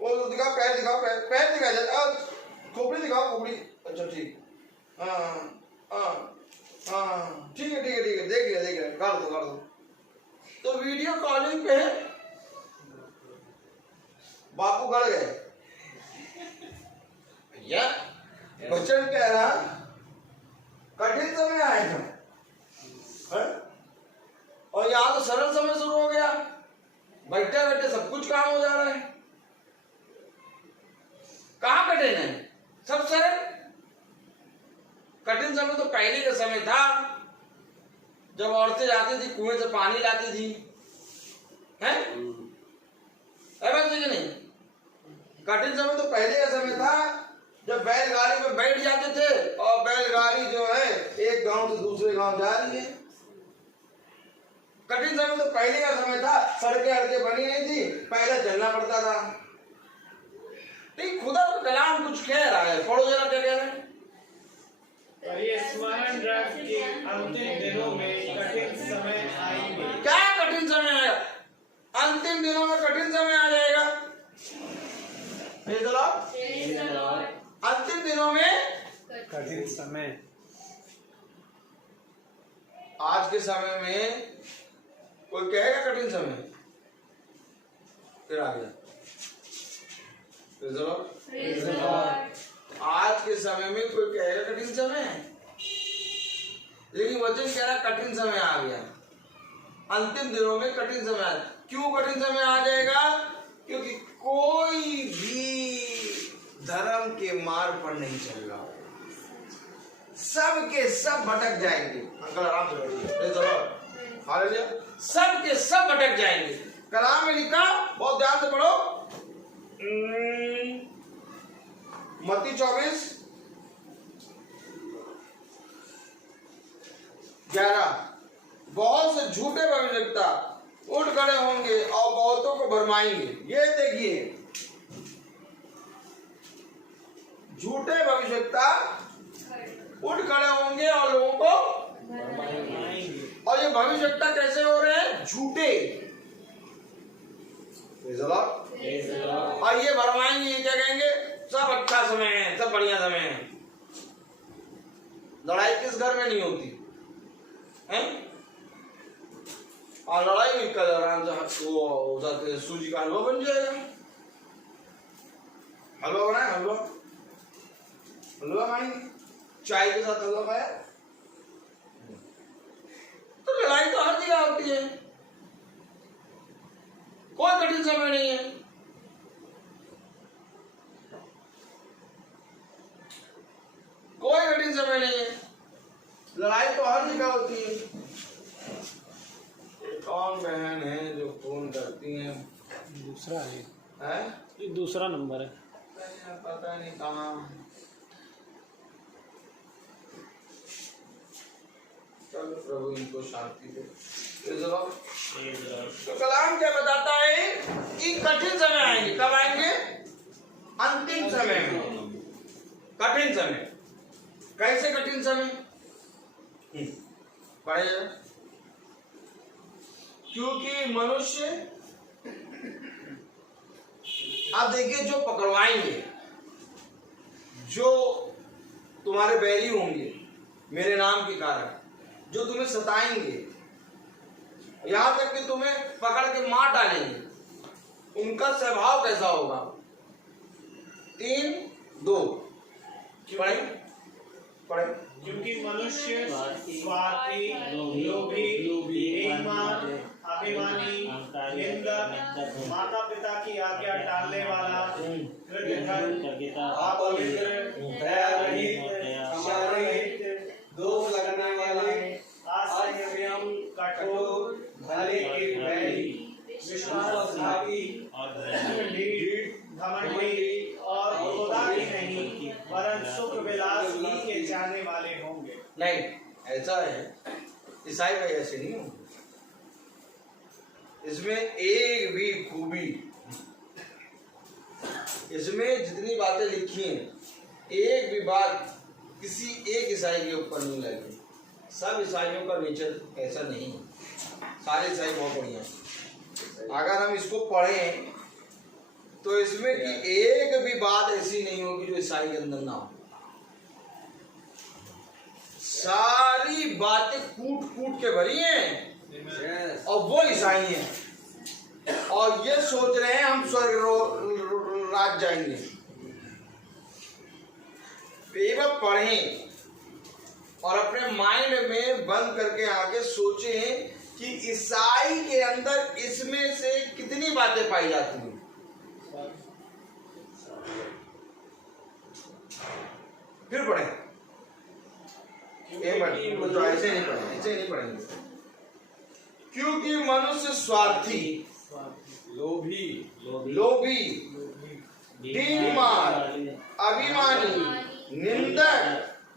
वो दिखाओ, पैर दिखाओ, पैर दिखाई दे, खोपड़ी दिखाओ, खोपड़ी। अच्छा ठीक, ठीक है देख लिया, कर दो। तो वीडियो कॉलिंग पे बापू गड़ गए। भैया बच्चन कह रहा कठिन समय आएगा, और यहाँ तो सरल समय शुरू हो गया, बैठे बैठे सब कुछ काम हो जा रहा है। कहाँ कठिन है? सब सरल। कठिन समय तो पहले का समय था, जब औरतें जाती थी कुएं से पानी लाती थी, हैं? नहीं, कठिन समय तो पहले का समय था, जब बैलगाड़ी में बैठ जाते थे और बैलगाड़ी जो है एक गांव से दूसरे गांव जा रही है। कठिन समय तो पहले का समय था, सड़कें बनी नहीं थी, पहले चलना पड़ता था। खुदा का कलाम कुछ कह रहा है, पढ़ो जरा क्या कह रहे हैं। और ये स्मरण रख कि अंतिम दिनों में कठिन समय आएंगे। क्या कठिन समय आएगा? अंतिम दिनों में कठिन समय आ जाएगा। अंतिम दिनों में कठिन समय। आज के समय में कोई कहेगा कठिन समय, फिर आ गया। आज के समय में कोई कहेगा कठिन समय है, लेकिन वचन कह रहा कठिन समय आ गया। अंतिम दिनों में कठिन समय आ, क्यों कठिन समय आ जाएगा? क्योंकि कोई भी धर्म के मार्ग पर नहीं चल रहा, सब के सब भटक जाएंगे। अंकल आराम से बैठिए, हालेलुया। सब के सब भटक जाएंगे। कलाम में लिखा, बहुत ध्यान से पढ़ो, मत्ती 24:11, बहुत से झूठे भविष्यवक्ता उठ खड़े होंगे और बहुतों को भरमाएंगे। ये देखिए, झूठे भविष्यवक्ता उठ खड़े होंगे और लोगों को भरमाएंगे। और ये भविष्यवक्ता कैसे हो रहे हैं? झूठे। और ये भरमाएंगे, क्या कहेंगे? सब अच्छा समय है, सब बढ़िया समय है। लड़ाई किस घर में नहीं होती है? और लड़ाई हुई कल आराम से वो हो जाते, सूजी का हलवा बन जाएगा। हलवा बनाए, हलवा हलवा खाएंगे, चाय के साथ हलवा खाया तो लड़ाई तो हर जगह होती है, कोई कठिन समय नहीं है। कोई कठिन समय नहीं है, लड़ाई तो हर जगह होती है। कौन बहन है जो फोन करती हैं? दूसरा है, ये दूसरा नंबर है, पता नहीं कहाँ। चलो प्रभु इनको शांति दे। तो कलाम क्या बताता है कि कठिन समय आएंगे। कब आएंगे? अंतिम समय में कठिन समय। कैसे कठिन समय? पढ़े जरा। क्योंकि मनुष्य, आप देखिए, जो पकड़वाएंगे, जो तुम्हारे बैरी होंगे मेरे नाम के कारण, जो तुम्हें सताएंगे, यहां तक कि तुम्हें पकड़ के मार डालेंगे, उनका स्वभाव कैसा होगा? 3:2 पढ़े पढ़े। क्योंकि मनुष्य स्वार्थी, लोभी, बेईमान, अभिमानी, निंदक, माता पिता की आज्ञा टालने वाला, कृतघ्न, अपवित्र, दयारहित, क्षमारहित, दोष लगाने वाले, असंयमी, कठोर, भले के बैरी, विश्वासघाती, घमंडी और खुदा के नहीं वरन सुख विलास ही के जाने वाले होंगे। नहीं, ऐसा है, ईसाई भाई ऐसे नहीं होंगे। इसमें एक भी खूबी, इसमें जितनी बातें लिखी हैं, एक भी बात किसी एक ईसाई के ऊपर नहीं लगी। सब ईसाइयों का नेचर ऐसा नहीं है, सारे ईसाई बहुत बढ़िया हैं। अगर हम इसको पढ़ें तो इसमें कि एक भी बात ऐसी नहीं होगी जो ईसाई के अंदर ना हो। सारी बातें कूट कूट के भरी हैं और वो ईसाई हैं और ये सोच रहे हैं हम स्वर्ग राज जाएंगे। पेपर पढ़ें और अपने माइंड में बंद करके आगे सोचें कि ईसाई के अंदर इसमें से कितनी बातें पाई जाती हैं। फिर पढ़ें, एक मिनट, तो ऐसे नहीं पढ़ेंगे। क्योंकि मनुष्य स्वार्थी, लोभी, बेईमान, अभिमानी, निंदक,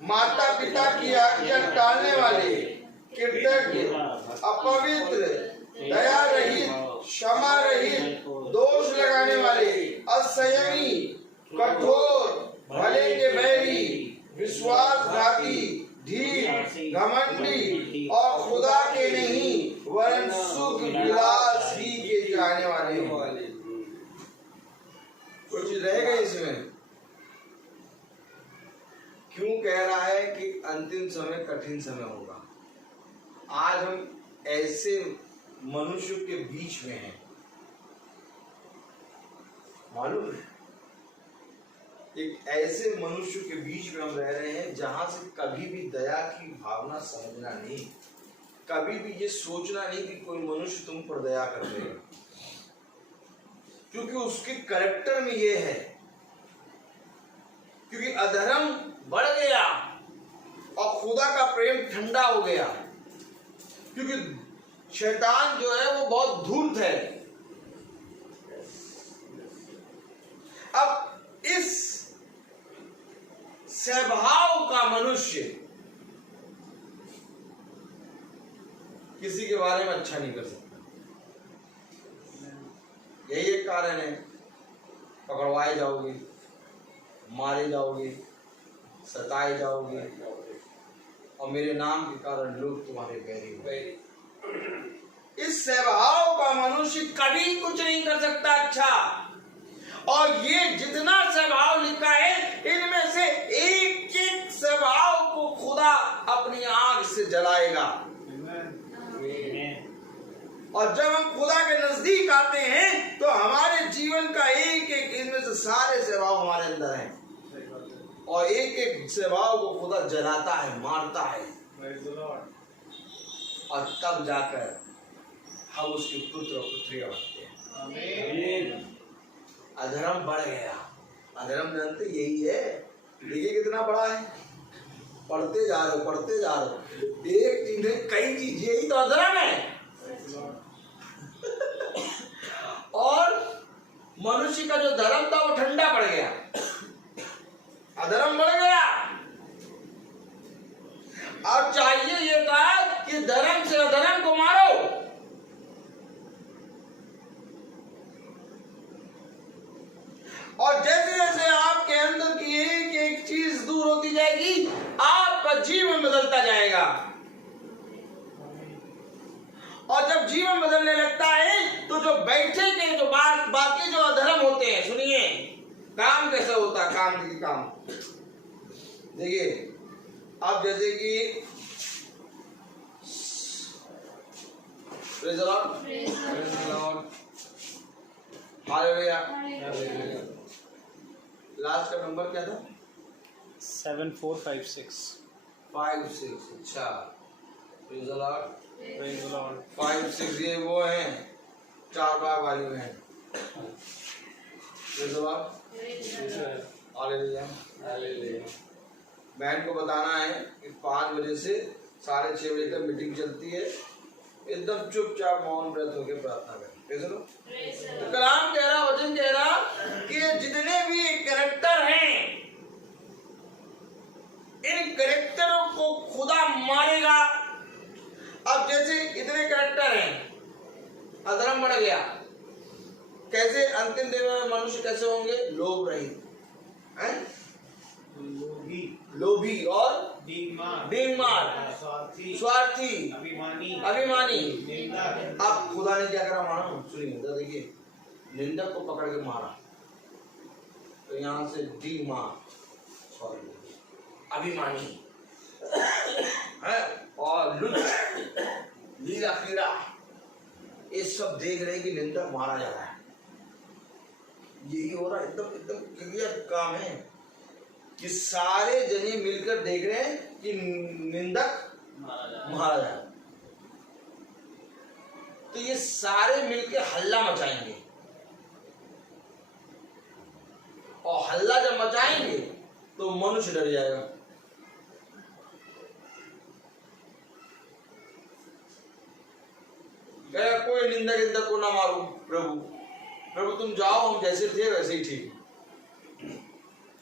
माता पिता की आज्ञा टालने वाले, कृतज्ञ, अपवित्र, दया रहित, क्षमा रहित, दोष लगाने वाले, असंयमी, कठोर, भले के बैरी, विश्वासघाती, ढीठ, घमंडी और खुदा के नहीं वरन सुख विलास ही के जाने वाले। कोई चीज रहेगा इसमें? क्यों कह रहा है कि अंतिम समय कठिन समय होगा? आज हम ऐसे मनुष्य के बीच में हैं, मालूम है? एक ऐसे मनुष्य के बीच में हम रह रहे हैं जहां से कभी भी दया की भावना समझना नहीं, कभी भी ये सोचना नहीं कि कोई मनुष्य तुम पर दया कर देगा, क्योंकि उसके कैरेक्टर में ये है। क्योंकि अधर्म बढ़ गया और खुदा का प्रेम ठंडा हो गया, क्योंकि शैतान जो है वो बहुत धूर्त है। अब इस स्वभाव का मनुष्य किसी के बारे में अच्छा नहीं कर सकता। यही एक कारण है, पकड़वाए जाओगे, मारे जाओगे, सताए जाओगे और मेरे नाम के कारण लोग तुम्हारे बैरी होंगे। इस स्वभाव का मनुष्य कभी कुछ नहीं कर सकता अच्छा। और ये जितना स्वभाव लिखा है, इनमें से एक एक स्वभाव को खुदा अपनी आग से जलाएगा। और जब हम खुदा के नजदीक आते हैं तो हमारे जीवन का एक एक इनमें से से सारे स्वभाव हमारे अंदर हैं, और एक एक स्वभाव को खुदा जलाता है, मारता है, और तब जाकर हम उसके पुत्र और पुत्रियां बनते हैं। अधर्म बढ़ गया। अधर्म जानते यही है। देखिए कितना बड़ा है, पढ़ते जा रहे हो, पढ़ते जा रहे हो, एक चीज नहीं कई चीज, यही तो अधर्म है। और मनुष्य का जो धर्म था वो ठंडा पड़ गया, अधर्म बढ़ गया। अब चाहिए ये था कि धर्म से अधर्म को मारो। और जैसे जैसे आपके अंदर की एक एक चीज दूर होती जाएगी, आपका जीवन बदलता जाएगा। और जब जीवन बदलने लगता है तो जो बैठे के जो बाकी जो अधर्म होते हैं, सुनिए काम कैसे होता है। काम देखिए, काम देखिए, अब जैसे कि हालेलुया, लास्ट का नंबर क्या था? 7456। 5-6। अच्छा, praise the Lord. Praise the Lord. 5-6 ये वो हैं, 4 भाग वाली हैं। Praise the Lord. Hallelujah, hallelujah. बहन को बताना है कि 5 बजे से 6:30 बजे तक मीटिंग चलती है। एकदम चुपचाप मौन व्रत होकर प्रार्थना करें। तो कलाम कह रहा, वचन कह रहा कि जितने भी कैरेक्टर हैं, इन कैरेक्टरों को खुदा मारेगा। अब जैसे इतने कैरेक्टर हैं, अधर्म बढ़ गया, कैसे अंतिम दिन में मनुष्य कैसे होंगे? लोभ रहित, लोभी और डींगमार, स्वार्थी, अभिमानी। अब खुदा ने क्या करा मानो? सुनिए, देखिए, निंदक को पकड़ के मारा, तो यहाँ से डींगमार, अभिमानी है, और लीला कीड़ा, ये सब देख रहे हैं कि निंदक मारा जा रहा है। यही हो रहा है, एकदम एकदम क्लियर काम है कि सारे जने मिलकर देख रहे हैं कि निंदक मारा जा रहा है। तो ये सारे मिलकर हल्ला मचाएंगे, और हल्ला जब मचाएंगे तो मनुष्य डर जाएगा। कोई निंदक को ना मारो, प्रभु तुम जाओ, हम जैसे थे वैसे ही ठीक।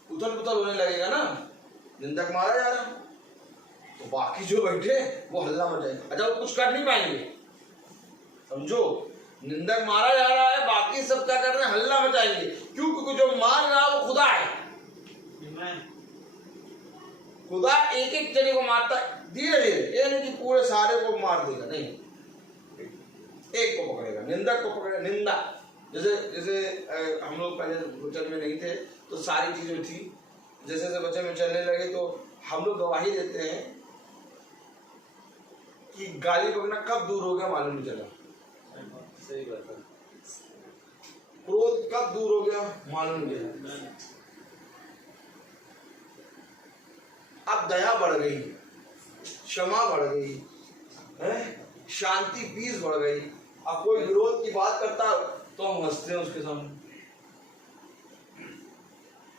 उथल पुथल होने लगेगा ना, निंदक मारा जा रहा, तो बाकी जो बैठे वो हल्ला मचाएंगे। अच्छा, वो कुछ कर नहीं पाएंगे, समझो, निंदक मारा जा रहा है, बाकी सब क्या कर रहे हैं? हल्ला मचाएंगे। क्यों? क्योंकि जो मार रहा है वो खुदा है। खुदा एक एक जने को मारता है धीरे धीरे, ये नहीं कि पूरे सारे को मार देगा, नहीं, एक को पकड़ेगा, निंदक को पकड़ेगा। निंदा जैसे हम लोग पहले वचन में नहीं थे तो सारी चीजें थी, जैसे जैसे वचन में चलने लगे तो हम लोग गवाही देते हैं कि गाली बकना कब दूर हो गया मालूम नहीं चला। सही बात है। क्रोध कब दूर हो गया मालूम नहीं चला। अब दया बढ़ गई, क्षमा बढ़ गई है, शांति पीस बढ़ गई। अब कोई विरोध की बात करता तो हम हंसते हैं उसके सामने,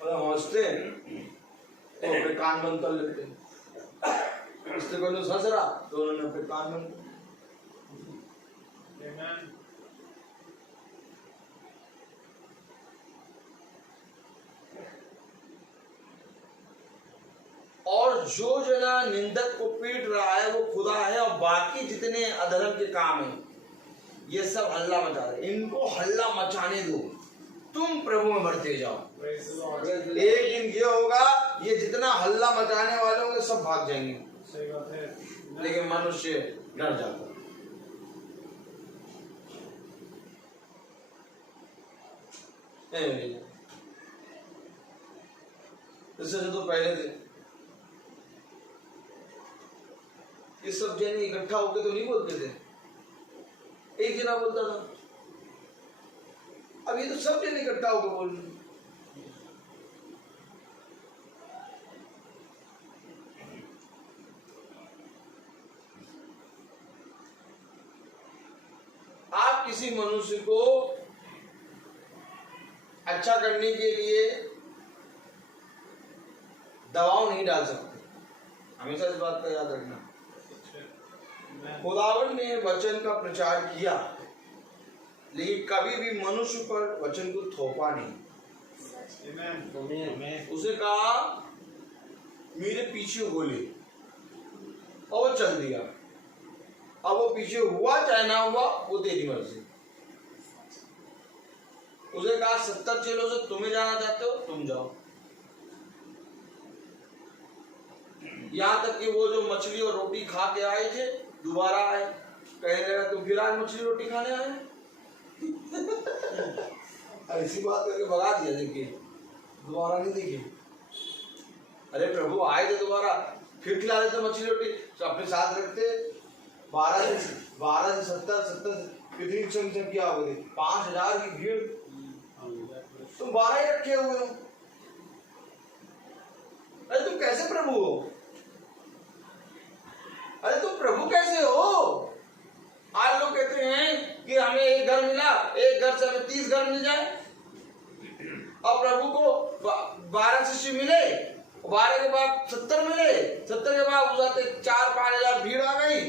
और हम हंसते हैं तो अपने कान बंद कर लेते हैं। इससे कोई हंस रहा तो उन्होंने अपने कान बंद। और जो जना निंदक को पीट रहा है वो खुदा है, और बाकी जितने अधर्म के काम हैं ये सब हल्ला मचा रहे। इनको हल्ला मचाने दो, तुम प्रभु में बढ़ते जाओ। एक दिन ये होगा, ये जितना हल्ला मचाने वाले होंगे सब भाग जाएंगे। सही बात है। लेकिन मनुष्य डर जाता। इससे तो पहले थे, ये सब जने इकट्ठा होके तो नहीं बोलते थे, एक जना बोलता था। अब ये तो सब जने इकट्ठा होकर बोल रहे। मनुष्य को अच्छा करने के लिए दबाव नहीं डाल सकते। हमेशा इस बात का याद रखना। खुदावन ने वचन का प्रचार किया, लेकिन कभी भी मनुष्य पर वचन को थोपा नहीं। उसने कहा मेरे पीछे हो ले, और वो चल दिया। अब वो पीछे हुआ चाहे ना हुआ, वो तेरी मर्जी। उसने कहा 70 चेलों से तुम्हें जाना चाहते हो, तुम जाओ। यहाँ तक कि वो जो मछली और रोटी खा के आए थे, दोबारा आए, कहने लगा तुम फिर आज मछली रोटी खाने आए। ऐसी बात करके भगा दिया, देखिए दोबारा नहीं देखे। अरे प्रभु आए थे दोबारा, फिर खिला देते मछली रोटी, तो अपने साथ रखते। 12 से 70 कितनी संख्या हो गई, 5000 की भीड़, तुम 12 ही रखे हुए हो। अरे तुम कैसे प्रभु हो? अरे तुम प्रभु कैसे हो? आज लोग कहते हैं कि हमें एक घर मिला, एक घर से हमें 30 घर मिल जाए, और प्रभु को 12 शिष्य मिले, 12 के बाद 70 मिले, 70 के बाद उजाते 4-5 हजार भीड़ आ गई,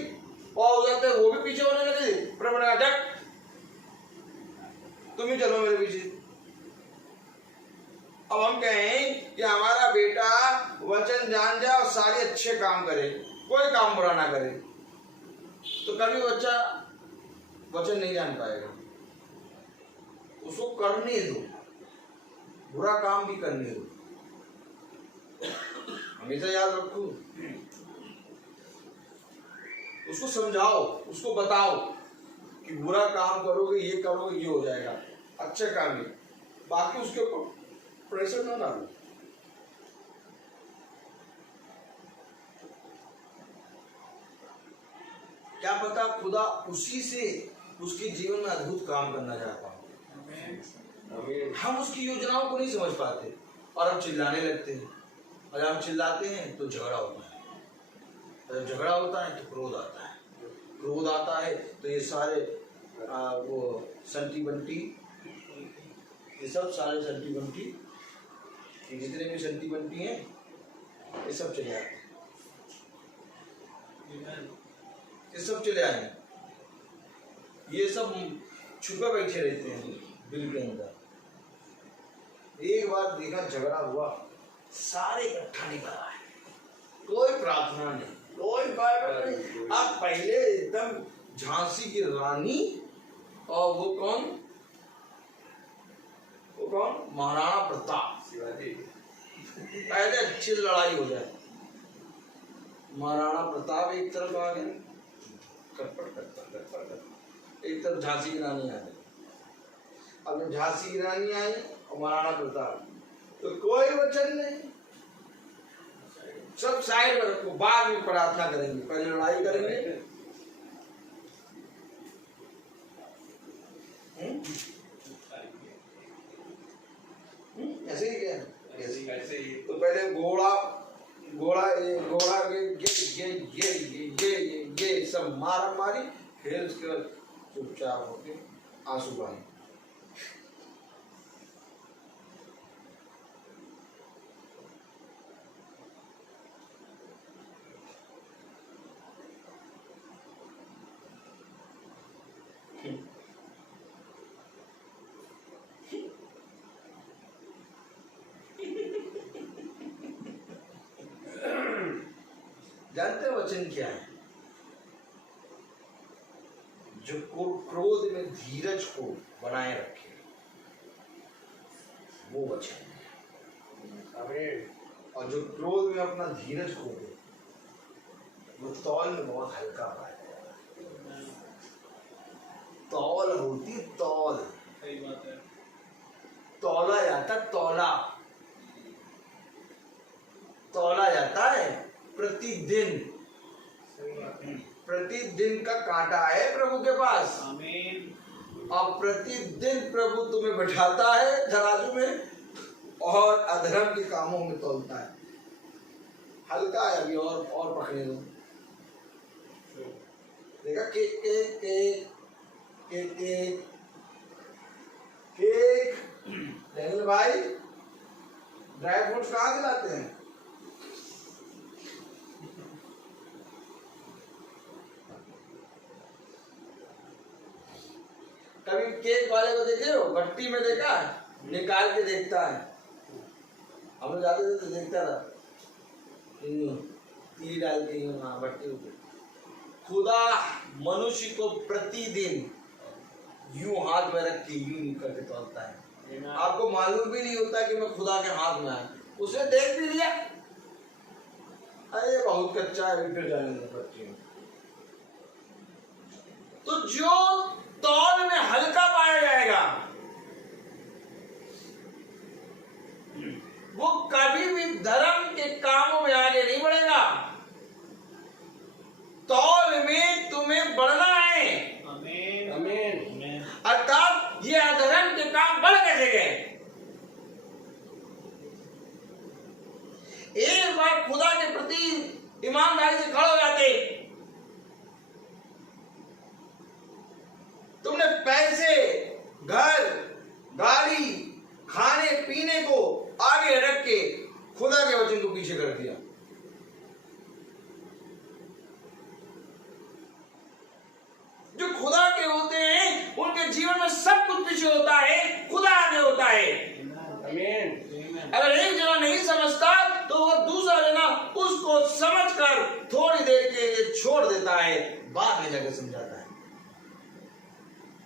और उजाते वो भी पीछे होने लगे। प्रभु ने कहा तुम ही चलो मेरे पीछे। अब हम कहें कि हमारा बेटा वचन जान जाए और सारे अच्छे काम करे, कोई काम बुरा ना करे, तो कभी बच्चा वचन नहीं जान पाएगा। उसको करने दो, बुरा काम भी करने दो। हमेशा याद रखो, उसको समझाओ, उसको बताओ कि बुरा काम करोगे, ये करोगे, ये हो जाएगा, अच्छे काम ही। बाकी उसके ऊपर प्रेशर ना डालो। क्या पता खुदा उसी से उसके जीवन में अद्भुत काम करना चाहता हो। हम उसकी योजनाओं को नहीं समझ पाते और हम चिल्लाने लगते हैं, और जब हम चिल्लाते हैं तो झगड़ा होता है, और जब झगड़ा होता है तो क्रोध आता है, क्रोध आता है तो ये सारे वो संटी बंटी, ये सब सारे संटी बंटी, ये जितने भी संटी बंटी हैं, ये सब चले आते हैं, ये सब चले आए। ये सब छुपे बैठे रहते हैं दिल के अंदर। एक बार देखा झगड़ा हुआ, सारे इकट्ठा निकल आए, कोई प्रार्थना नहीं, कोई बाइबल नहीं। अब पहले एकदम झांसी की रानी और वो कौन महाराणा प्रताप, पहले अच्छी लड़ाई हो जाए। महाराणा प्रताप एक तरफ आ गए, एक तरफ झांसी की रानी आ गई। अब जब झांसी की रानी आई और महाराणा प्रताप, तो कोई वचन नहीं, सब साइड में रखो, बाद में प्रार्थना करेंगे, पहले लड़ाई करेंगे। ऐसे ही क्या? ऐसे ही। तो पहले घोड़ा ये सब मारी, फिर उसके बाद चुपचाप होके आंसू बहाए। जानते वचन क्या है? जो क्रोध में धीरज को बनाए रखे, वो वचन है। और जो क्रोध में अपना धीरज खो दे, वो तौल में बहुत हल्का पाया। तौल होती, तौल, सही बात है। तौला जाता, तौला जाता है प्रतिदिन का कांटा है प्रभु के पास। आमीन। और प्रतिदिन प्रभु तुम्हें बैठाता है तराजू में और अधर्म के कामों में तोलता है। हल्का है, अभी और पकड़े दो। देखा के मेरे भाई ड्राई फ्रूट्स कहाँ से लाते हैं? कभी केक वाले को देखे हो? भट्टी में देखा है? निकाल के देखता है। हम लोग जाते थे तो देखता था तिल डाल के भट्टी में। खुदा मनुष्य को प्रतिदिन यूं हाथ में रख के यूं करके तोड़ता है। आपको मालूम भी नहीं होता कि मैं खुदा के हाथ में आया। उसने देख भी लिया, अरे बहुत कच्चा है, फिर जाएंगे भट्टी में। तो जो तौल में हल्का पाया जाएगा वो कभी भी धर्म के कामों में आगे नहीं बढ़ेगा। तौल में तुम्हें बढ़ना है। आमीन आमीन। अर्थात ये अधर्म के काम बढ़ कैसे गए? एक बार खुदा के प्रति ईमानदारी से खड़े हो जाते, तुमने पैसे, घर, गाड़ी, खाने पीने को आगे रख के खुदा के वचन को पीछे कर दिया। जो खुदा के होते हैं उनके जीवन में सब कुछ पीछे होता है, खुदा आगे होता है। आमीन। अगर एक जना नहीं समझता तो वो दूसरा जना उसको समझकर थोड़ी देर के लिए छोड़ देता है, बाद में जाकर समझाता है।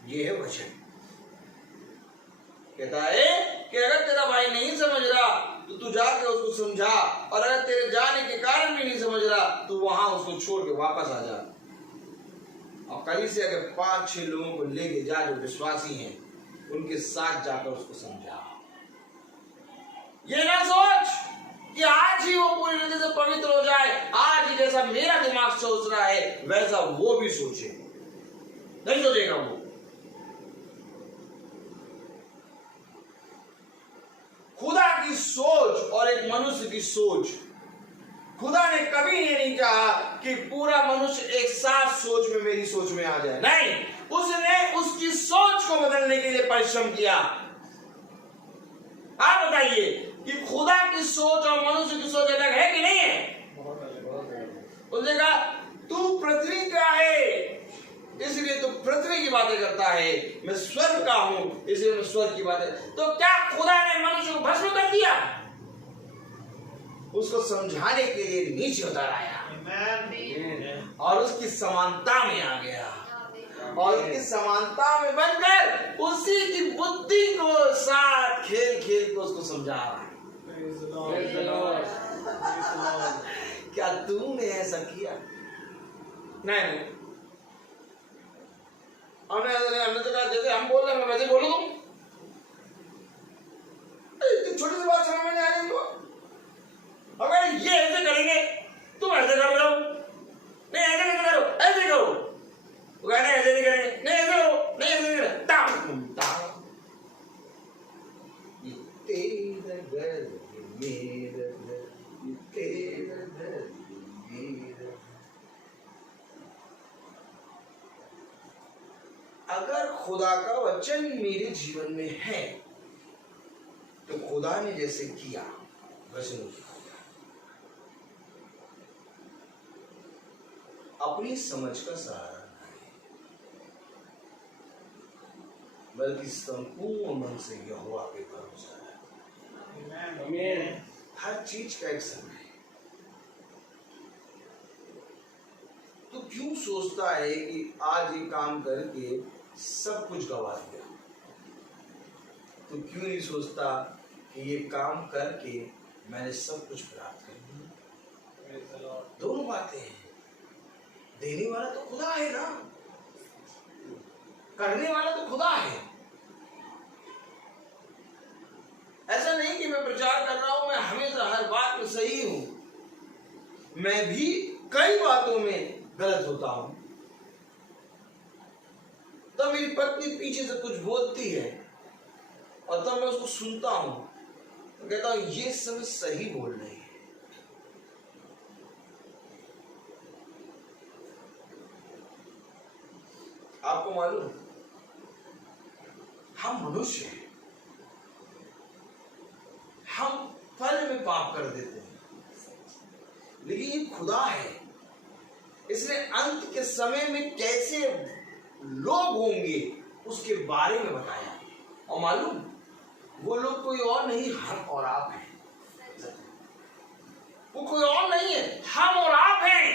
ये है वचन। कहता है कि अगर तेरा भाई नहीं समझ रहा तो तू जाके उसको समझा, और अगर तेरे जाने के कारण भी नहीं समझ रहा तो वहां उसको छोड़ के वापस आ जा। और कहीं से अगर 5-6 लोगों को लेके जा जो विश्वासी हैं, उनके साथ जाकर उसको समझा। ये ना सोच कि आज ही वो पूरी रीति से पवित्र हो जाए, आज ही जैसा मेरा दिमाग सोच रहा है वैसा वो भी सोचे। नहीं सोचेगा वो। खुदा की सोच और एक मनुष्य की सोच, खुदा ने कभी ये नहीं कहा कि पूरा मनुष्य एक साथ सोच में मेरी सोच में आ जाए। नहीं, उसने उसकी सोच को बदलने के लिए परिश्रम किया। आप बताइए कि खुदा की सोच और मनुष्य की सोच अलग है कि नहीं है? उसने कहा तू पृथ्वी का है इसलिए तू पृथ्वी की बातें करता है, मैं स्वर्ग का हूं इसलिए मैं स्वर्ग की बातें। तो क्या खुदा ने मनुष्य को भस्म कर दिया? उसको समझाने के लिए नीचे उतर आया और उसकी समानता में आ गया, और उसकी समानता में बनकर उसी की बुद्धि को साथ खेल खेल को उसको समझा रहा है। क्या तूने ऐसा किया? नहीं, हमने तो कहा जैसे हम बोल रहे हैं मैं वैसे बोलूं। तुम छोटी सी बात समझ में नहीं आ रही तुमको? अगर ये ऐसे करेंगे तुम ऐसे कर रहे हो, नहीं ऐसे नहीं करो, ऐसे करो। वो कहते हैं ऐसे नहीं करेंगे, नहीं ऐसे करो, नहीं ऐसे नहीं करेंगे। तेरा घर मेरा घर, तेरा घर मेरा। अगर खुदा का वचन मेरे जीवन में है तो खुदा ने जैसे किया वैसे नहीं। अपनी समझ का सहारा बल्कि संपूर्ण मन से यहोवा पे भरोसा है। आमीन। हर चीज का एक समय है। तो क्यों सोचता है कि आज ये काम करके सब कुछ गवा दिया? तो क्यों नहीं सोचता कि ये काम करके मैंने सब कुछ प्राप्त कर लिया? दोनों बातें हैं। देने वाला तो खुदा है ना, करने वाला तो खुदा है। ऐसा नहीं कि मैं प्रचार कर रहा हूं मैं हमेशा हर बात में सही हूं, मैं भी कई बातों में गलत होता हूं। तब मेरी पत्नी पीछे से कुछ बोलती है और तब मैं उसको सुनता हूं तो कहता हूं ये सब सही बोल रही है। आपको मालूम हम मनुष्य हैं, पाप कर देते हैं, लेकिन ये खुदा है। इसने अंत के समय में कैसे लोग होंगे उसके बारे में बताया। और मालूम, वो लोग कोई और नहीं, हम और आप हैं। वो कोई और नहीं है, हम और आप हैं।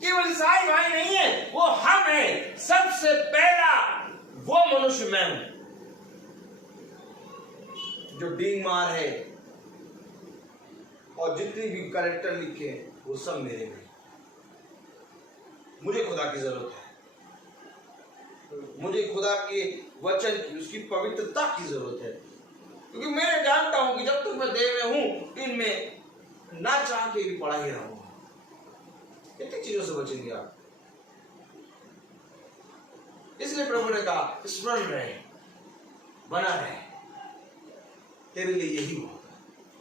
केवल ईसाई भाई नहीं है, वो हम हैं। सबसे पहला वो मनुष्य मैं हूं जो डींग मार है, और जितनी भी कैरेक्टर लिखे वो सब मेरे में। मुझे खुदा की जरूरत है, मुझे खुदा के वचन की, उसकी पवित्रता की जरूरत है, क्योंकि मैं जानता हूं कि जब तक मैं देह में हूं, इनमें ना चाह के भी पड़ा ही रहूंगा। कितनी चीजों से बचेंगे आप। इसलिए प्रभु ने कहा स्मरण रहे, बना रहे, तेरे लिए यही होगा।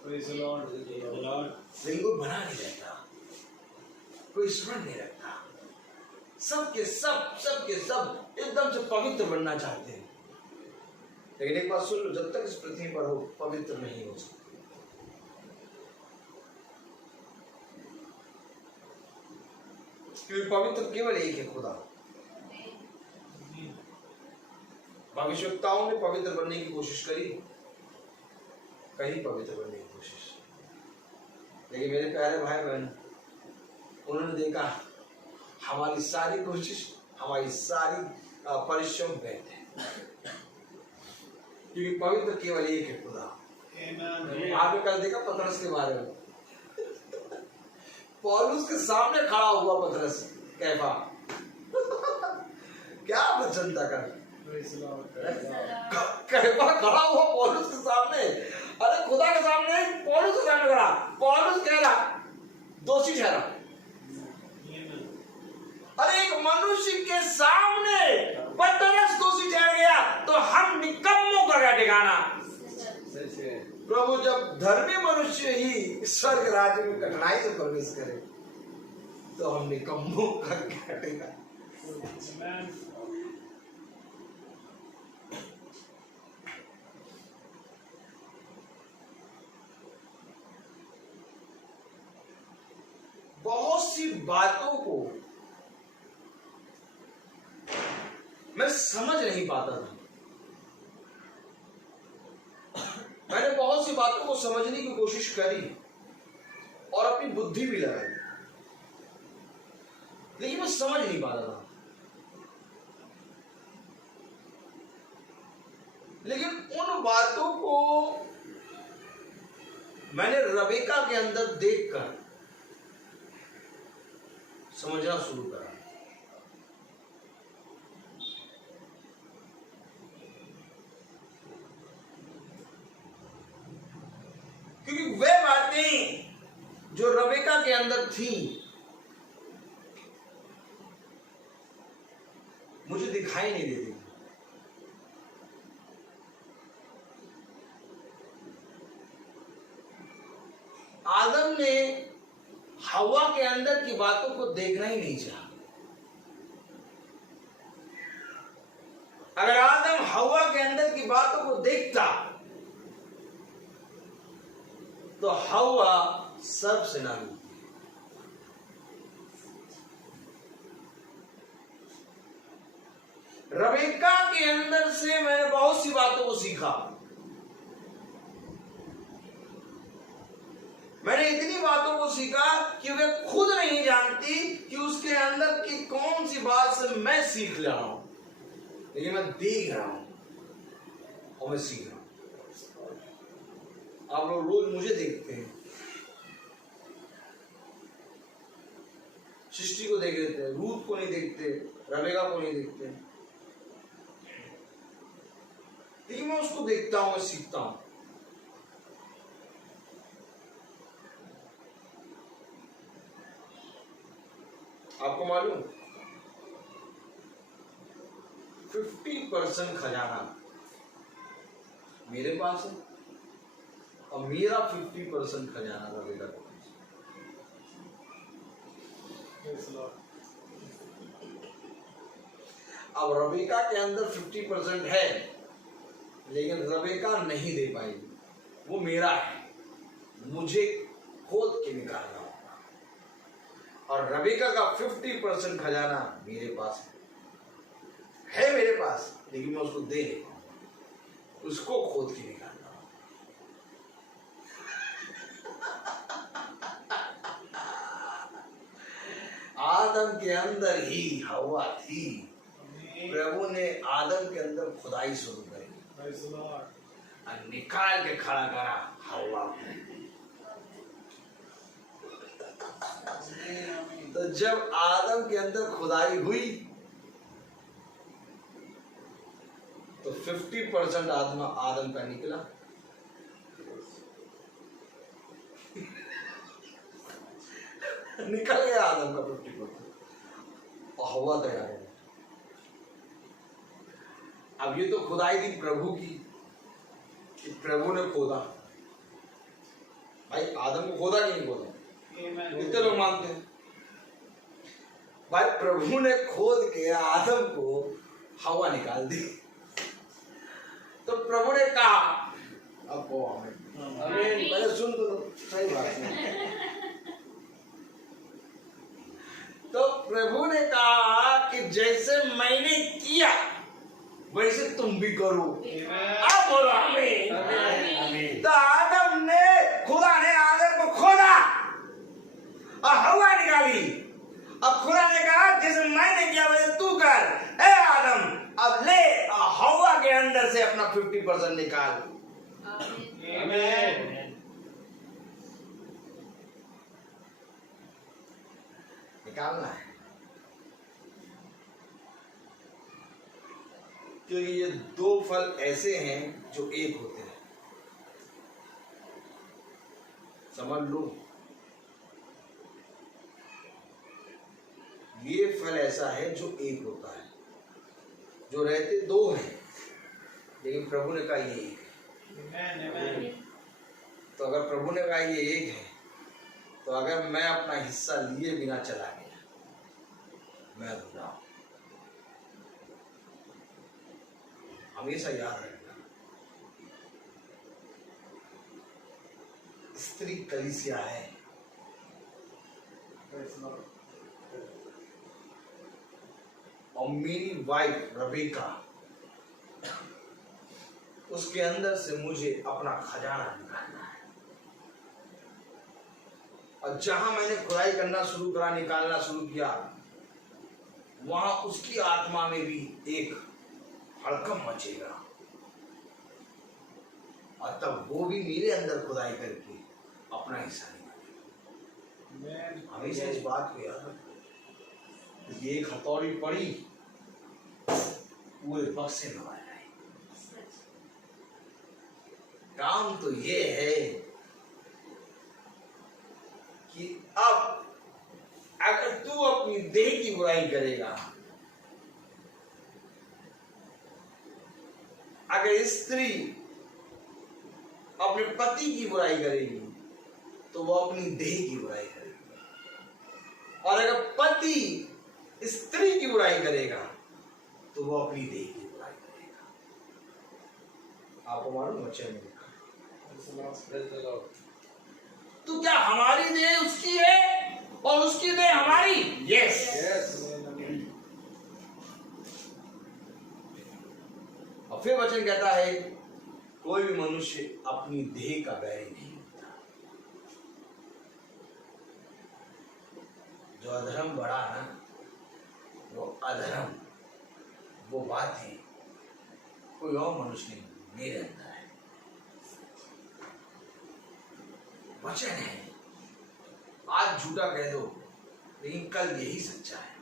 Praise the Lord. Praise the Lord. लेकिन कोई बना नहीं रहता, कोई स्मरण नहीं रखता। सबके सब एकदम से पवित्र बनना चाहते हैं, लेकिन एक बात सुन लो, जब तक इस पृथ्वी पर हो पवित्र नहीं हो सकते। क्योंकि पवित्र केवल एक है, खुदा। भविष्यवक्ताओं ने पवित्र बनने की कोशिश करी, कहीं पवित्र बनने की कोशिश, लेकिन मेरे प्यारे भाई बहन, उन्होंने देखा हमारी सारी कोशिश, हमारी सारी परिश्रम व्यर्थ है, क्योंकि पवित्र केवल एक है, खुदा। आपने कल देखा पतरस के बारे में, पौलुस के सामने खड़ा हुआ पतरस, कैफा क्या वचन था कर, कैफा खड़ा हुआ पौलुस के सामने, अरे खुदा के सामने, पौलुस के सामने खड़ा। पौलुस कह रहा दोषी ठहरा, अरे एक मनुष्य के सामने पतरस दोषी ठहर गया, तो हम निकम्मों का क्या ठिकाना। प्रभु जब धर्मी मनुष्य ही स्वर्ग राज्य में कठिनाई से प्रवेश करे, तो हम निकम्मों का क्या ठिकाना। बहुत सी बातों को मैं समझ नहीं पाता था, मैंने बहुत सी बातों को समझने की कोशिश करी और अपनी बुद्धि भी लगाई, लेकिन मैं समझ नहीं पाता था। लेकिन उन बातों को मैंने रबेका के अंदर देखकर समझना शुरू करा। क्योंकि वे बातें जो रबेका के अंदर थी मुझे दिखाई नहीं देती। आदम ने हवा के अंदर की बातों को देखना ही नहीं चाहा। अगर आदम हवा के अंदर की बातों को देखता तो हवा सर्प से ना मिलती। रबेका के अंदर से मैंने बहुत सी बातों को सीखा। मैंने इतनी बातों को सीखा कि वे खुद नहीं जानती कि उसके अंदर की कौन सी बात से मैं सीख रहा हूं, लेकिन मैं देख रहा हूं और मैं सीख रहा हूं। आप लोग रोज मुझे देखते हैं, सृष्टि को देख लेते हैं, रूथ को नहीं देखते, रबेका को नहीं देखते, लेकिन मैं उसको देखता हूं, मैं सीखता हूं। आपको मालूम 50% खजाना मेरे पास है और मेरा 50% खजाना रबेका के पास। अब रबेका के अंदर 50% है, लेकिन रबेका नहीं दे पाएगी। वो मेरा है, मुझे खोद के निकालना होगा। और रबीका का 50% खजाना मेरे पास है मेरे पास, लेकिन मैं उसको दे नहीं पाऊंगा, उसको खोद के निकालना होगा। आदम के अंदर ही हवा थी, प्रभु ने आदम के अंदर खुदाई शुरू करी और निकाल के खड़ा करा हवा को। तो जब आदम के अंदर खुदाई हुई तो 50% आत्मा आदम का निकला, निकल गया आदम का 50% और हवा तैयार हो। अब ये तो खुदाई थी प्रभु की, कि प्रभु ने खोदा। भाई आदम को खोदा कि नहीं खोदा? कितने लोग मानते हैं? भाई प्रभु ने खोद के आदम को हवा निकाल दी। तो प्रभु ने कहा, अब वो हमें पहले सुन तो लो, सही बात है। तो प्रभु ने कहा कि जैसे मैंने किया वैसे तुम भी करो। अब बोलो आमीन। तो आदम ने, खुदा ने आदम को खोदा और हवा निकाली। अब खुदा ने कहा जैसे मैंने किया वैसे तू कर। ए आदम, अब ले हवा के अंदर से अपना 50% निकाल। निकालना है, क्योंकि ये दो फल ऐसे हैं जो एक होते हैं। समझ लो, ये फल ऐसा है जो एक होता है, जो रहते दो हैं, लेकिन प्रभु ने कहा ये एक है। तो अगर प्रभु ने कहा ये एक है, तो अगर मैं अपना हिस्सा लिए बिना चला गया, मैं अधूरा हूं। हमेशा याद रखना, स्त्री कलीसिया है, और मेरी वाइफ रबीका, उसके अंदर से मुझे अपना खजाना निकालना है। और जहां मैंने खुदाई करना शुरू करा, निकालना शुरू किया, वहां उसकी आत्मा में भी एक हड़कंप मचेगा, और तब वो भी मेरे अंदर खुदाई करके अपना हिस्सा निकालेगा। हमेशा इस बात को याद रखो, ये एक हथौड़ी पड़ी पूरे बक्से में आ जाए। काम तो ये है कि अब अगर तू अपनी देह की बुराई करेगा, अगर स्त्री अपने पति की बुराई करेगी तो वो अपनी देह की बुराई करेगी, और अगर पति स्त्री की बुराई करेगा तो वो अपनी देह की बुराई करेगा। आपको मालूम बच्चे में तो क्या हमारी देह उसकी है और उसकी देह हमारी? यस। और फिर वचन कहता है कोई भी मनुष्य अपनी देह का बैरी नहीं होता। जो अधर्म बढ़ा ना, वो अधर्म, वो बात है कोई और मनुष्य नहीं, मेरे अंदर है। वचन है, आज झूठा कह दो लेकिन कल यही सच्चा है।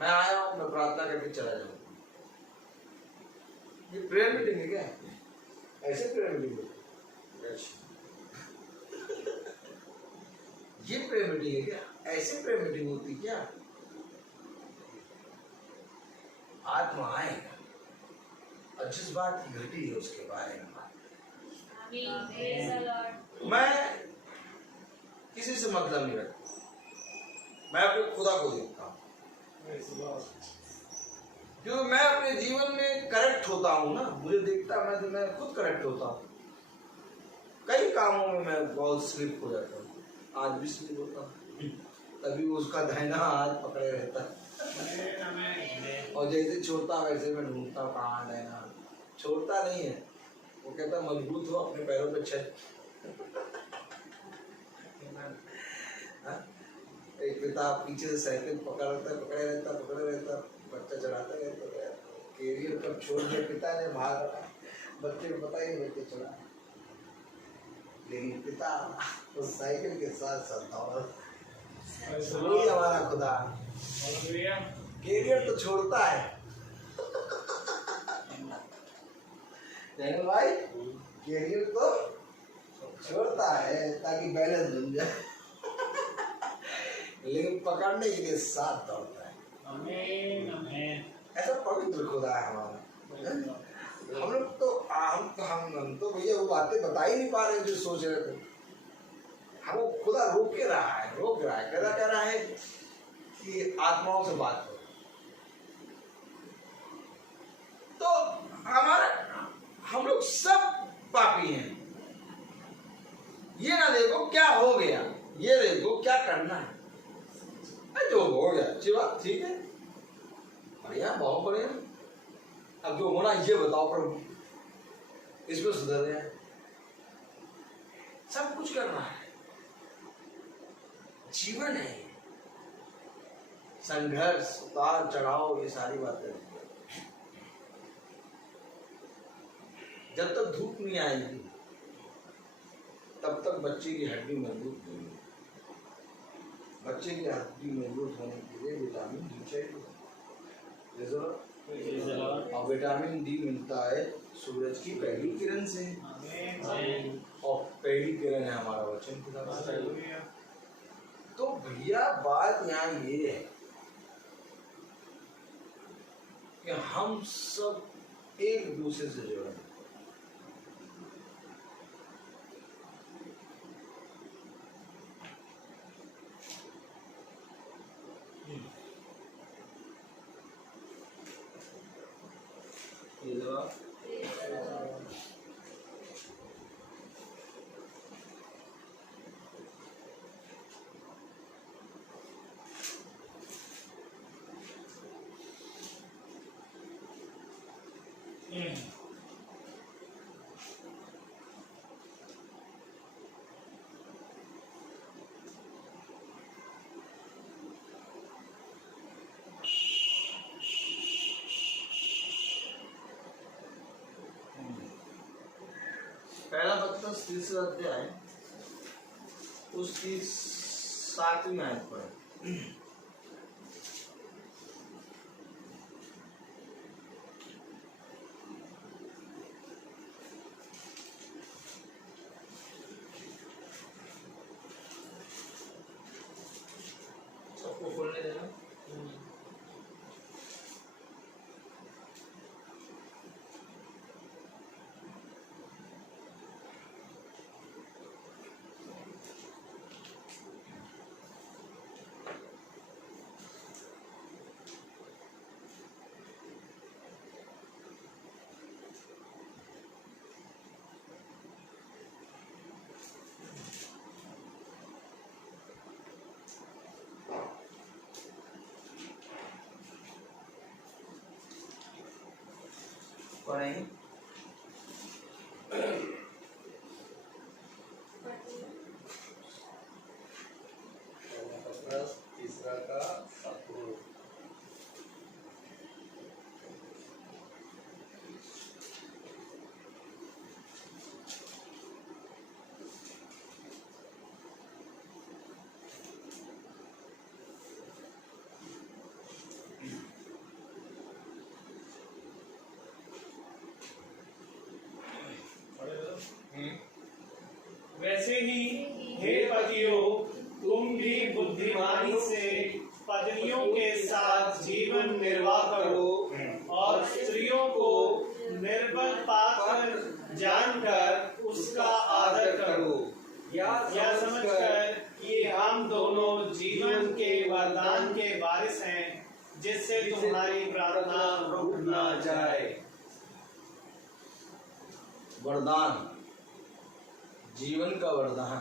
मैं आया हूं, मैं प्रार्थना करके चला जाऊंगा। ये प्रेयर मीटिंग है क्या? ऐसे प्रेयर मीटिंग है? ये प्रेयर मीटिंग है क्या? ऐसे प्रेयर मीटिंग होती क्या? आत्मा आएगा और जिस बात की घटी है उसके बारे में बात। मैं किसी से मतलब नहीं रखता, मैं अपने खुदा को देखता हूँ, क्योंकि मैं अपने जीवन में करेक्ट होता हूँ ना। मुझे देखता मैं खुद करेक्ट होता हूँ। कई कामों में मैं बहुत स्लिप हो जाता हूँ, आज भी स्लिप होता हूँ, तभी उसका दाहिना हाथ पकड़े रहता है और जैसे छोड़ता वैसे मैं ढूंढता हूँ कहाँ दाहिना हाथ, छोड़ता नहीं है। वो कहता मजबूत हो, अपने पैरों पे चल। एक पिता पीछे से साइकिल पकड़े रहता, बच्चा चढ़ाता रहता, कैरियर पर छोड़ दिया पिता ने, बाहर बच्चे को पता ही नहीं बच्चे चढ़ा, लेकिन पिता उस साइकिल के साथ साथ वही हमारा खुदा कैरियर तो छोड़ता है। भाई कैरियर तो छोड़ता है ताकि बैलेंस बन जाए, लेकिन पकड़ने के लिए साथ दौड़ता है। आमीन आमीन। ऐसा पवित्र खुदा है हमारा। हम लोग तो हम तो भैया वो बातें बता ही नहीं पा रहे जो सोच रहे थे। हम वो खुदा रोक रहा है, कह रहा है कि आत्माओं से बात करो। तो हम लोग सब पापी हैं। ये ना देखो क्या हो गया, ये देखो क्या करना है। जो हो गया अच्छी बात, ठीक है, बढ़िया, बहुत बढ़िया। अब जो होना ये बताओ प्रभु, इसमें सुधर जाए। सब कुछ करना है, जीवन है, संघर्ष, उतार चढ़ाव, ये सारी बातें। जब तक धूप नहीं आएगी तब तक बच्चे की हड्डी मजबूत नहीं होगी। बच्चे की हड्डी मजबूत होने के लिए विटामिन डी चाहिए, और विटामिन डी मिलता है सूरज की पहली किरण से, और पहली किरण है हमारा वचन खुदा। तो भैया बात यहाँ ये है कि हम सब एक दूसरे से जुड़े हैं। पहला पत्रस 3 अध्याय उसकी 7वीं आयत पर सबको खोलने देना। पढ़ेंगे। तीसरा का 7वां। वैसे ही हे पतियों, तुम भी बुद्धिमानी से पत्नियों के साथ जीवन निर्वाह करो और स्त्रियों को निर्बल पाकर जानकर उसका आदर करो, यह समझकर कि हम दोनों जीवन के वरदान के वारिस हैं, जिससे तुम्हारी प्रार्थना रुक ना जाए। वरदान जीवन का वरदान।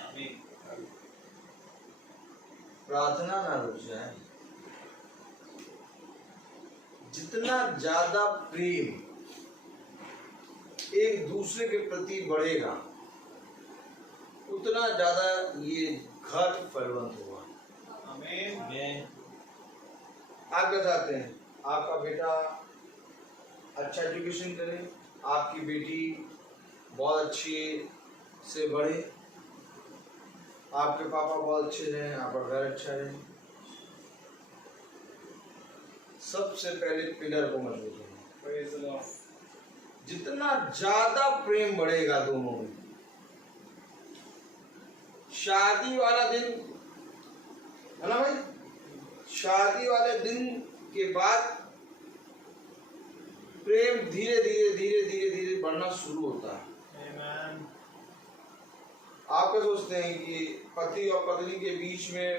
आमीन। प्रार्थना ना रुक जाए। जितना ज्यादा प्रेम एक दूसरे के प्रति बढ़ेगा उतना ज्यादा ये घर फलवंत होगा। आमीन। आमीन। आप क्या चाहते हैं? आपका बेटा अच्छा एजुकेशन करे, आपकी बेटी बहुत अच्छी से बढ़े, आपके पापा बहुत अच्छे रहें, आपका घर अच्छा रहे। सबसे पहले पिलर को मजबूत होना। Praise the Lord. जितना ज्यादा प्रेम बढ़ेगा दोनों में, शादी वाला दिन है ना भाई, शादी वाले दिन के बाद प्रेम धीरे धीरे धीरे धीरे धीरे बढ़ना शुरू होता है। आमीन। आप क्या सोचते हैं कि पति और पत्नी के बीच में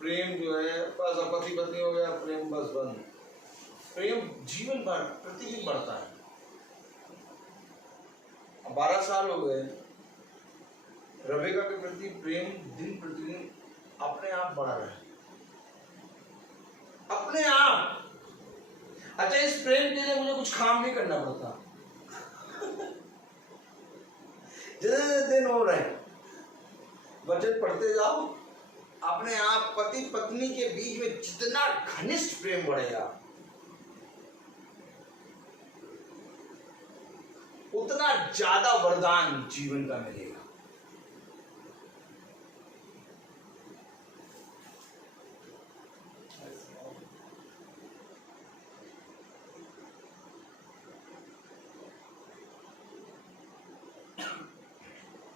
प्रेम जो है बस पति पत्नी हो गया, प्रेम बस बंद? प्रेम जीवन भर प्रतिदिन बढ़ता है। 12 साल हो गए, रबेका के प्रति प्रेम दिन प्रतिदिन अपने आप बढ़ा रहा है, अपने आप। अच्छा, इस प्रेम के लिए मुझे कुछ काम भी करना पड़ता। जैसे दिन हो रहे हैं, वचन पढ़ते जाओ, अपने आप पति पत्नी के बीच में जितना घनिष्ठ प्रेम बढ़ेगा उतना ज्यादा वरदान जीवन का मिलेगा।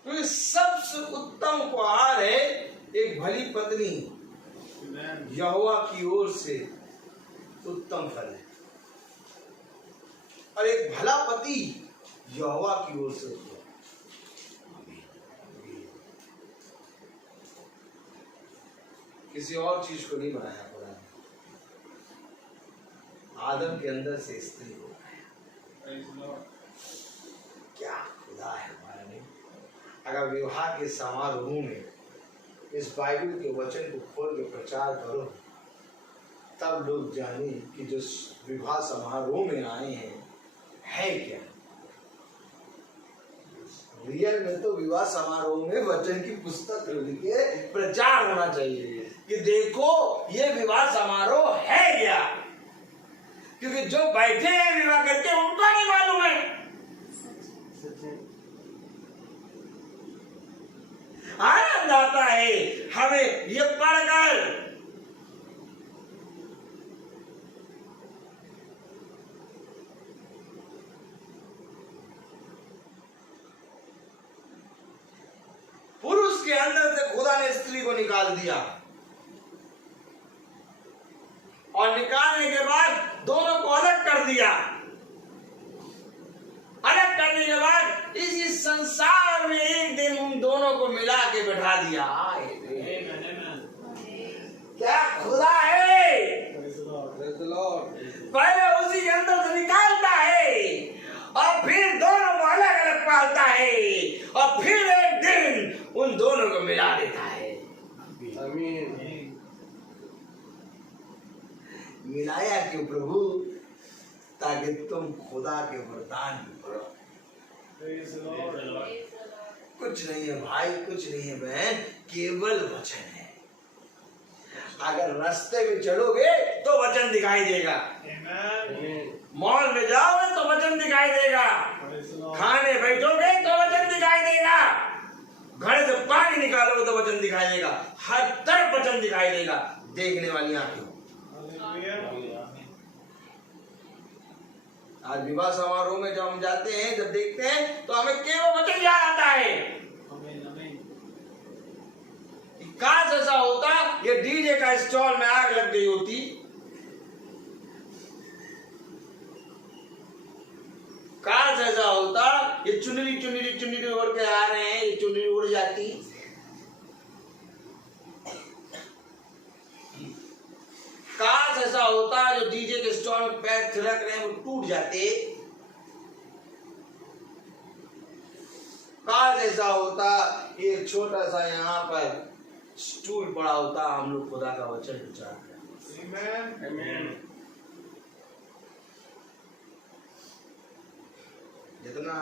तो सबसे उत्तम उपहार है एक भली पत्नी, यहोवा की ओर से उत्तम फल है, और एक भला पति यहोवा की ओर से उत्तम। किसी और चीज को नहीं बनाया खुदा ने, आदम के अंदर से स्त्री को बनाया। क्या खुदा है हमारा नहीं। अगर विवाह के समारोह में इस बाइबल के वचन को खोल के प्रचार करो, तब लोग जाने कि जो विवाह समारोह में आए हैं है क्या। रियल में तो विवाह समारोह में वचन की पुस्तक खोल के प्रचार होना चाहिए कि देखो ये विवाह समारोह है क्या, क्योंकि जो बैठे हैं विवाह करके उनको नहीं मालूम है। आनंद आता है हमें ये पढ़कर, पुरुष के अंदर से खुदा ने स्त्री को निकाल दिया, और निकालने के बाद दोनों को अलग कर दिया। अलग करने के बाद इसी संसार में एक दिन उन दोनों को मिला के बैठा दिया। क्या खुदा है। पहले उसी के अंदर से निकालता है और फिर दोनों को अलग अलग पालता है, और फिर एक दिन उन दोनों को मिला देता है। आमीन। मिलाया क्यों प्रभु? ताकि तुम खुदा के वरदान में पढ़ो। कुछ नहीं है भाई, कुछ नहीं है बहन, केवल वचन है। अगर रास्ते में चलोगे तो वचन दिखाई देगा, मॉल में जाओगे तो वचन दिखाई देगा, खाने बैठोगे तो वचन दिखाई देगा, घर से पानी निकालोगे तो वचन दिखाई देगा, हर तरफ वचन दिखाई देगा। देखने वाली आंखें। आज विवाह समारोह में जब हम जाते हैं, जब देखते हैं तो हमें केवल वचन याद आता है। काश ऐसा होता ये डीजे का स्टॉल में आग लग गई होती, काश ऐसा होता ये चुनरी चुनरी चुनरी उड़ के आ रहे हैं, ये चुनरी उड़ जाती, काश ऐसा होता जो डीजे के स्टॉल में पैर थिरक रहे हैं वो टूट जाते, काश ऐसा होता, एक छोटा सा यहाँ पर स्टूल पड़ा होता, हम लोग खुदा का वचन प्रचार करते। आमीन। जितना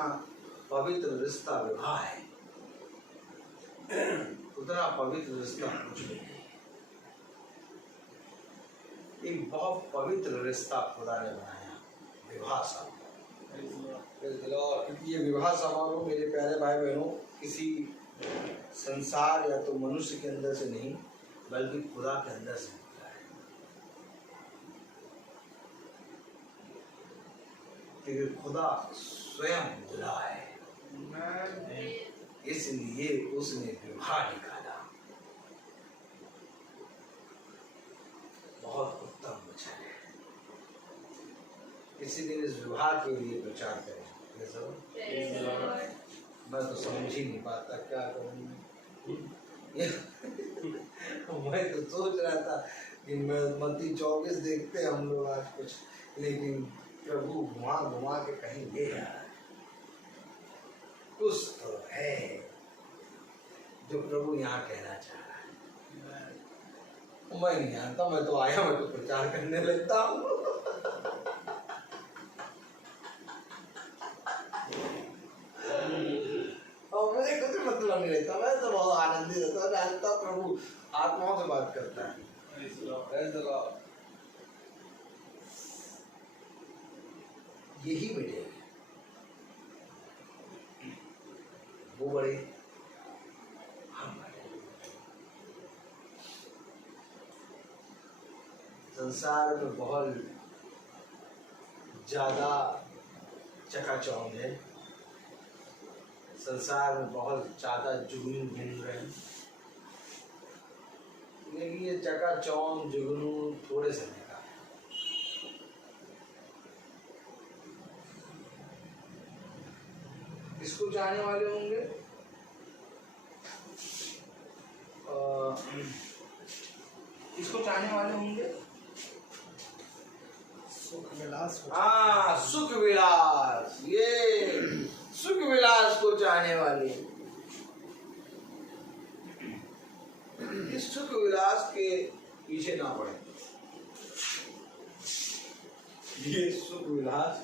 पवित्र रिश्ता विवाह है, उतना पवित्र रिश्ता कुछ भी नहीं। एक बहुत पवित्र रिश्ता खुदा ने बनाया, विवाह समारोह। ये विवाह समारोह मेरे प्यारे भाई बहनों किसी संसार या तो मनुष्य के अंदर से नहीं, बल्कि खुदा के अंदर से होता है। क्योंकि खुदा स्वयं बुला है, इसलिए उसने विवाह निकाला। बहुत उत्तम वचन है, इसी दिन इस विवाह के लिए प्रचार करें। मैं तो समझ ही नहीं पाता क्या करूँ। मैं तो सोच रहा था कि मैं मत्ती 24 देखते हम लोग आज कुछ, लेकिन प्रभु घुमा घुमा के कहीं ले जा रहा है। कुछ तो है जो प्रभु यहाँ कहना चाह रहा है। मैं नहीं जानता, मैं तो आया, मैं तो प्रचार करने लगता हूँ। और मुझे कुछ मतलब नहीं रहता, मैं तो बहुत आनंदित रहता हूँ, जानता प्रभु आत्माओं से बात करता है। यही वजह है, वो बड़े हम बड़े। संसार में बहुत ज्यादा चकाचौंध है, संसार में बहुत ज्यादा जुगनू घूम रहे हैं, लेकिन ये चकाचौंध जुगनू थोड़े समय का है। इसको चाहने वाले होंगे, इसको चाहने वाले होंगे सुख विलास। हाँ, सुख विलास, ये सुख विलास को चाहने वाले, इस सुख विलास के पीछे ना पड़े। ये सुख विलास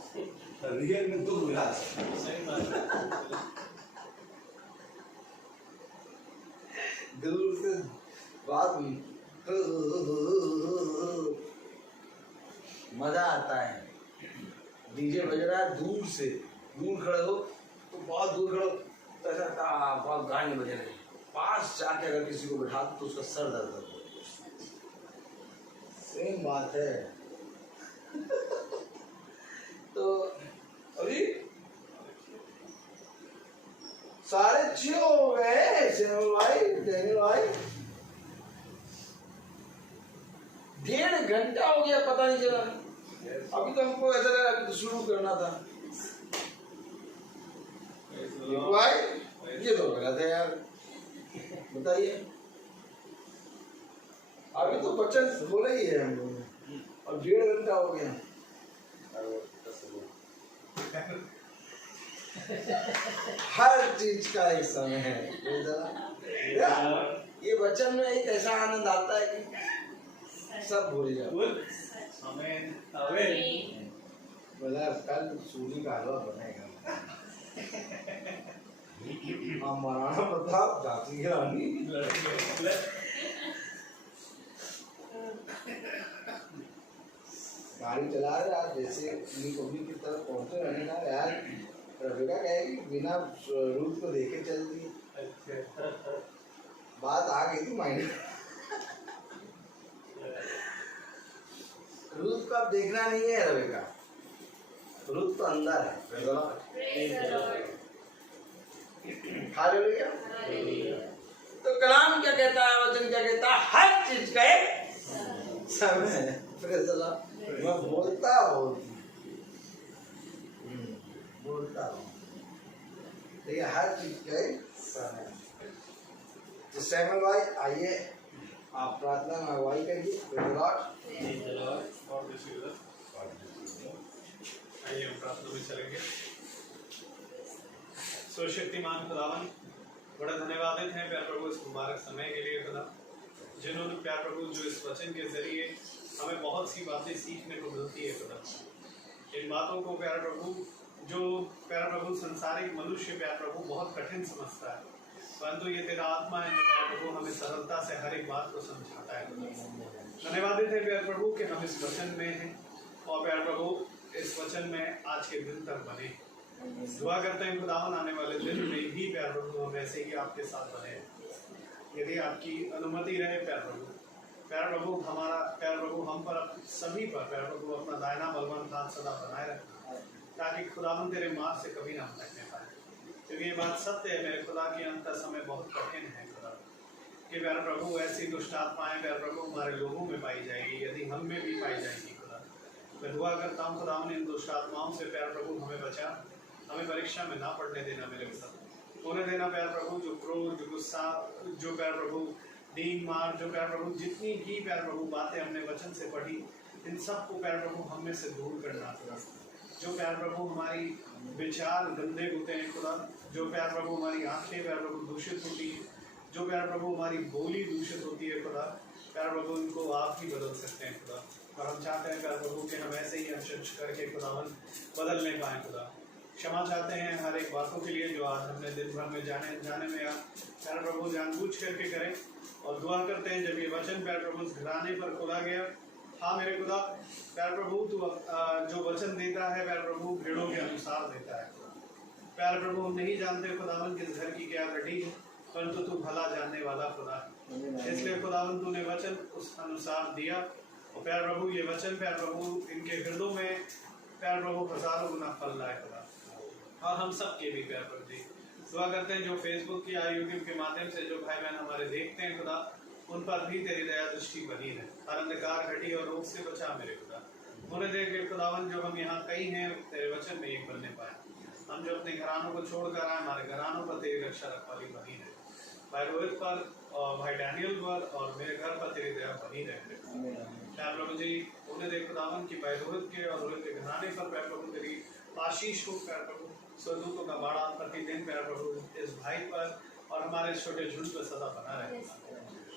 रियल में दुख विलास है। सही बात है। दूर से बात मजा आता है, डीजे बज रहा है, दूर से, दूर खड़े हो तो बहुत दूर खड़े हो तो ऐसा बहुत गाने बज रहे हैं, पास जाके अगर किसी को बैठा दो तो उसका सर दर्द हो। सेम बात है। तो अभी सारे 6 हो गए, सेवल भाई, डेनियल भाई, 1.5 घंटा हो गया, पता नहीं चला। अभी तो हमको ऐसा लगा कि तो शुरू करना था। भाई ये तो गलत है यार, बताइए। अभी तो बच्चन बोले ही है हम लोग ने, अब 1.5 घंटा हो गया। हर चीज का एक समय है। ये बच्चन में एक ऐसा आनंद आता है कि सब भूल जाओ। बोला कल सूजी का हलवा बनेगा। महाराणा प्रताप, झांसी की रानी, गाड़ी चला रहे आज जैसे पब्लिक की तरफ पहुंचे, रहने का यार रफिका कहेगी बिना रूट को देखे चल दी। बात आ गई थी माइंड। रूट को अब देखना नहीं है रफिका, रूट तो अंदर है। हालेलुया। तो कलाम क्या कहता है, वचन क्या कहता है, हर चीज का एक समय है। मैं बोलता हूँ देखिए, हर चीज का एक समय है। तो सैमुअल भाई आइए, आप प्रार्थना में अगुवाई करिए। आइए हम प्रार्थना में चलेंगे। सर्वशक्तिमान खुदावन, बड़ा धन्यवादित हैं प्यार प्रभु इस मुबारक समय के लिए खुदा, जिन्होंने प्यार प्रभु जो इस वचन के जरिए हमें बहुत सी बातें सीखने को मिलती है खुदा। इन बातों को प्यार प्रभु जो प्यार प्रभु संसारिक मनुष्य प्यार प्रभु बहुत कठिन समझता है, परंतु ये तेरा आत्मा है जो प्यार प्रभु हमें सरलता से हर एक बात को समझाता है। धन्यवादित है प्यार प्रभु कि हम इस वचन में हैं और प्यार प्रभु इस वचन में आज के दिन तक बने। दुआ करते हैं खुदावन आने वाले दिन में भी प्यार प्रभु हम ऐसे ही आपके साथ बने, यदि आपकी अनुमति रहे प्यार प्रभु हमारा प्यार प्रभु हम पर सभी पर प्यार प्रभु अपना दाहिना बलवंत हाथ सदा बनाए रखना, ताकि खुदावन तेरे मार्ग से कभी ना भटकने पाए। क्योंकि ये बात सत्य है मेरे खुदा की अंत समय बहुत कठिन है खुदा, कि प्यार प्रभु ऐसी दुष्ट आत्माएं प्यार प्रभु हमारे लोगों में पाई जाएगी, यदि हम में भी पाई जाएगी खुदा। मैं दुआ करता हूँ खुदावन इन दुष्ट आत्माओं से प्यार प्रभु हमें बचा, हमें परीक्षा में ना पड़ने देना मेरे खुदा। होने देना प्यार प्रभु जो क्रोध, जो गुस्सा, जो प्यार प्रभु डींग मार, जो प्यार प्रभु जितनी भी प्यार प्रभु बातें हमने वचन से पढ़ी, इन सब को प्यार प्रभु हम में से दूर करना खुदा। जो प्यार प्रभु हमारी विचार गंदे होते हैं खुदा, जो प्यार प्रभु हमारी आंखें प्यार प्रभु दूषित होती है, जो प्यार प्रभु हमारी बोली दूषित होती है खुदा, प्यार प्रभु इनको आप ही बदल सकते हैं खुदा। और हम चाहते हैं प्यार प्रभु कि हम ऐसे ही अंश करके खुदावन बदलने पाएँ खुदा। क्षमा चाहते हैं हर एक बातों के लिए जो आज हमने दिन भर में जाने में प्यार प्रभु जानबूझ करके करें, और दुआ करते हैं जब ये वचन प्यार प्रभु उस घराने पर खोला गया, हाँ मेरे खुदा प्यार प्रभु तू जो वचन देता है प्यार प्रभु भेड़ों के अनुसार देता है प्यार प्रभु। हम नहीं जानते खुदावन किस घर की क्या घटी है, परंतु तू भला जानने वाला खुदा है, इसलिए खुदावन तूने वचन उस अनुसार दिया। और प्यार प्रभु ये वचन प्यार प्रभु इनके हृदयों में प्यार प्रभु हजारों गुना फल लाए खुदा, और हम सब के भी प्यार प्रभु दुआ करते हैं जो फेसबुक या यूट्यूब के माध्यम से जो भाई बहन हमारे देखते हैं खुदा, उन पर भी तेरी दया दृष्टि बनी है। हर अंधकार घटी और रोग से बचा मेरे खुदा। होने दे के खुदावन जो हम यहाँ कई हैं तेरे वचन में एक बनने पाए, हम जो अपने घरानों को छोड़कर आए हमारे घरानों पर तेरी रक्षा रखवाली बनी है, भाई रोहित पर और भाई डैनियल पर और मेरे घर पर तेरी दया बनी रहे प्यार प्रभु जी। होने दे खुदावन की भाई रोहित के और रोहित के घराने पर प्यार प्रभु तेरी आशीष हो प्यार प्रभु। स्वदूतों का बाड़ा प्रतिदिन प्यार प्रभु इस भाई पर और हमारे छोटे झुंड पर सदा बना रहे,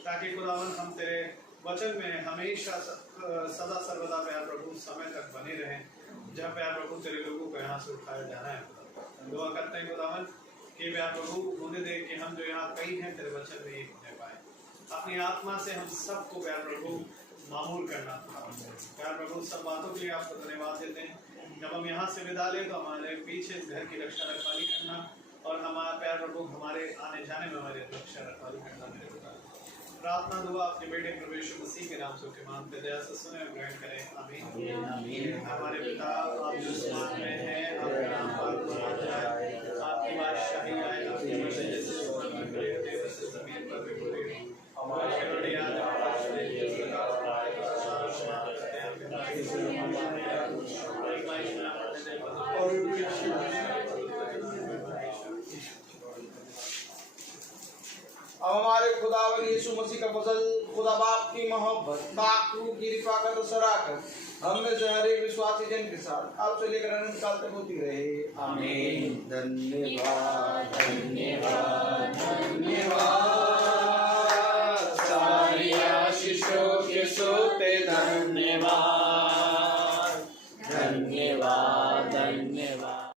ताकि खुदावन हम तेरे वचन में हमेशा सदा सर्वदा प्यार प्रभु समय तक बने रहें, जब प्यार प्रभु तेरे लोगों को यहाँ से उठाया जाना है। दुआ करते हैं खुदावन कि प्यार प्रभु होने दे कि हम जो यहाँ कई हैं तेरे वचन में एक होने पाए, अपनी आत्मा से हम सबको प्यार प्रभु मामूल करना प्यार प्रभु। सब बातों के लिए आपको धन्यवाद देते हैं। जब हम यहाँ से विदा लें तो हमारे पीछे घर की रक्षा रखवाली करना, और हमारा प्यार प्रभु हमारे आने जाने में हमारी रक्षा रखवाली करना मेरे खुदा। प्रार्थना दुआ आपके बेटे प्रभु यीशु मसीह के नाम से के मांगते दया से सुने और ग्रहण करें, आमीन। हमारे पिता आप जो आसमान में हैं, आपका नाम पाक जाए, आपकी बादशाही आए, आपकी मर्जी जैसे स्वर्ग में पूरी होती है वैसे जमीन पर भी पूरी हो। हमारे शरण याद आकाश में जिस प्रकार अब हमारे खुदावन यीशु मसीह का फजल, खुदा बाप की मोहब्बत, पाक रूह की रिफाकत और शराकत हम में से हर एक विश्वासी जन के साथ अब से लेकर अनंत काल तक होती रहे, आमीन। धन्यवाद धन्यवाद धन्यवाद सारी आशीषों के सोते धन्यवाद धन्यवाद धन्यवाद।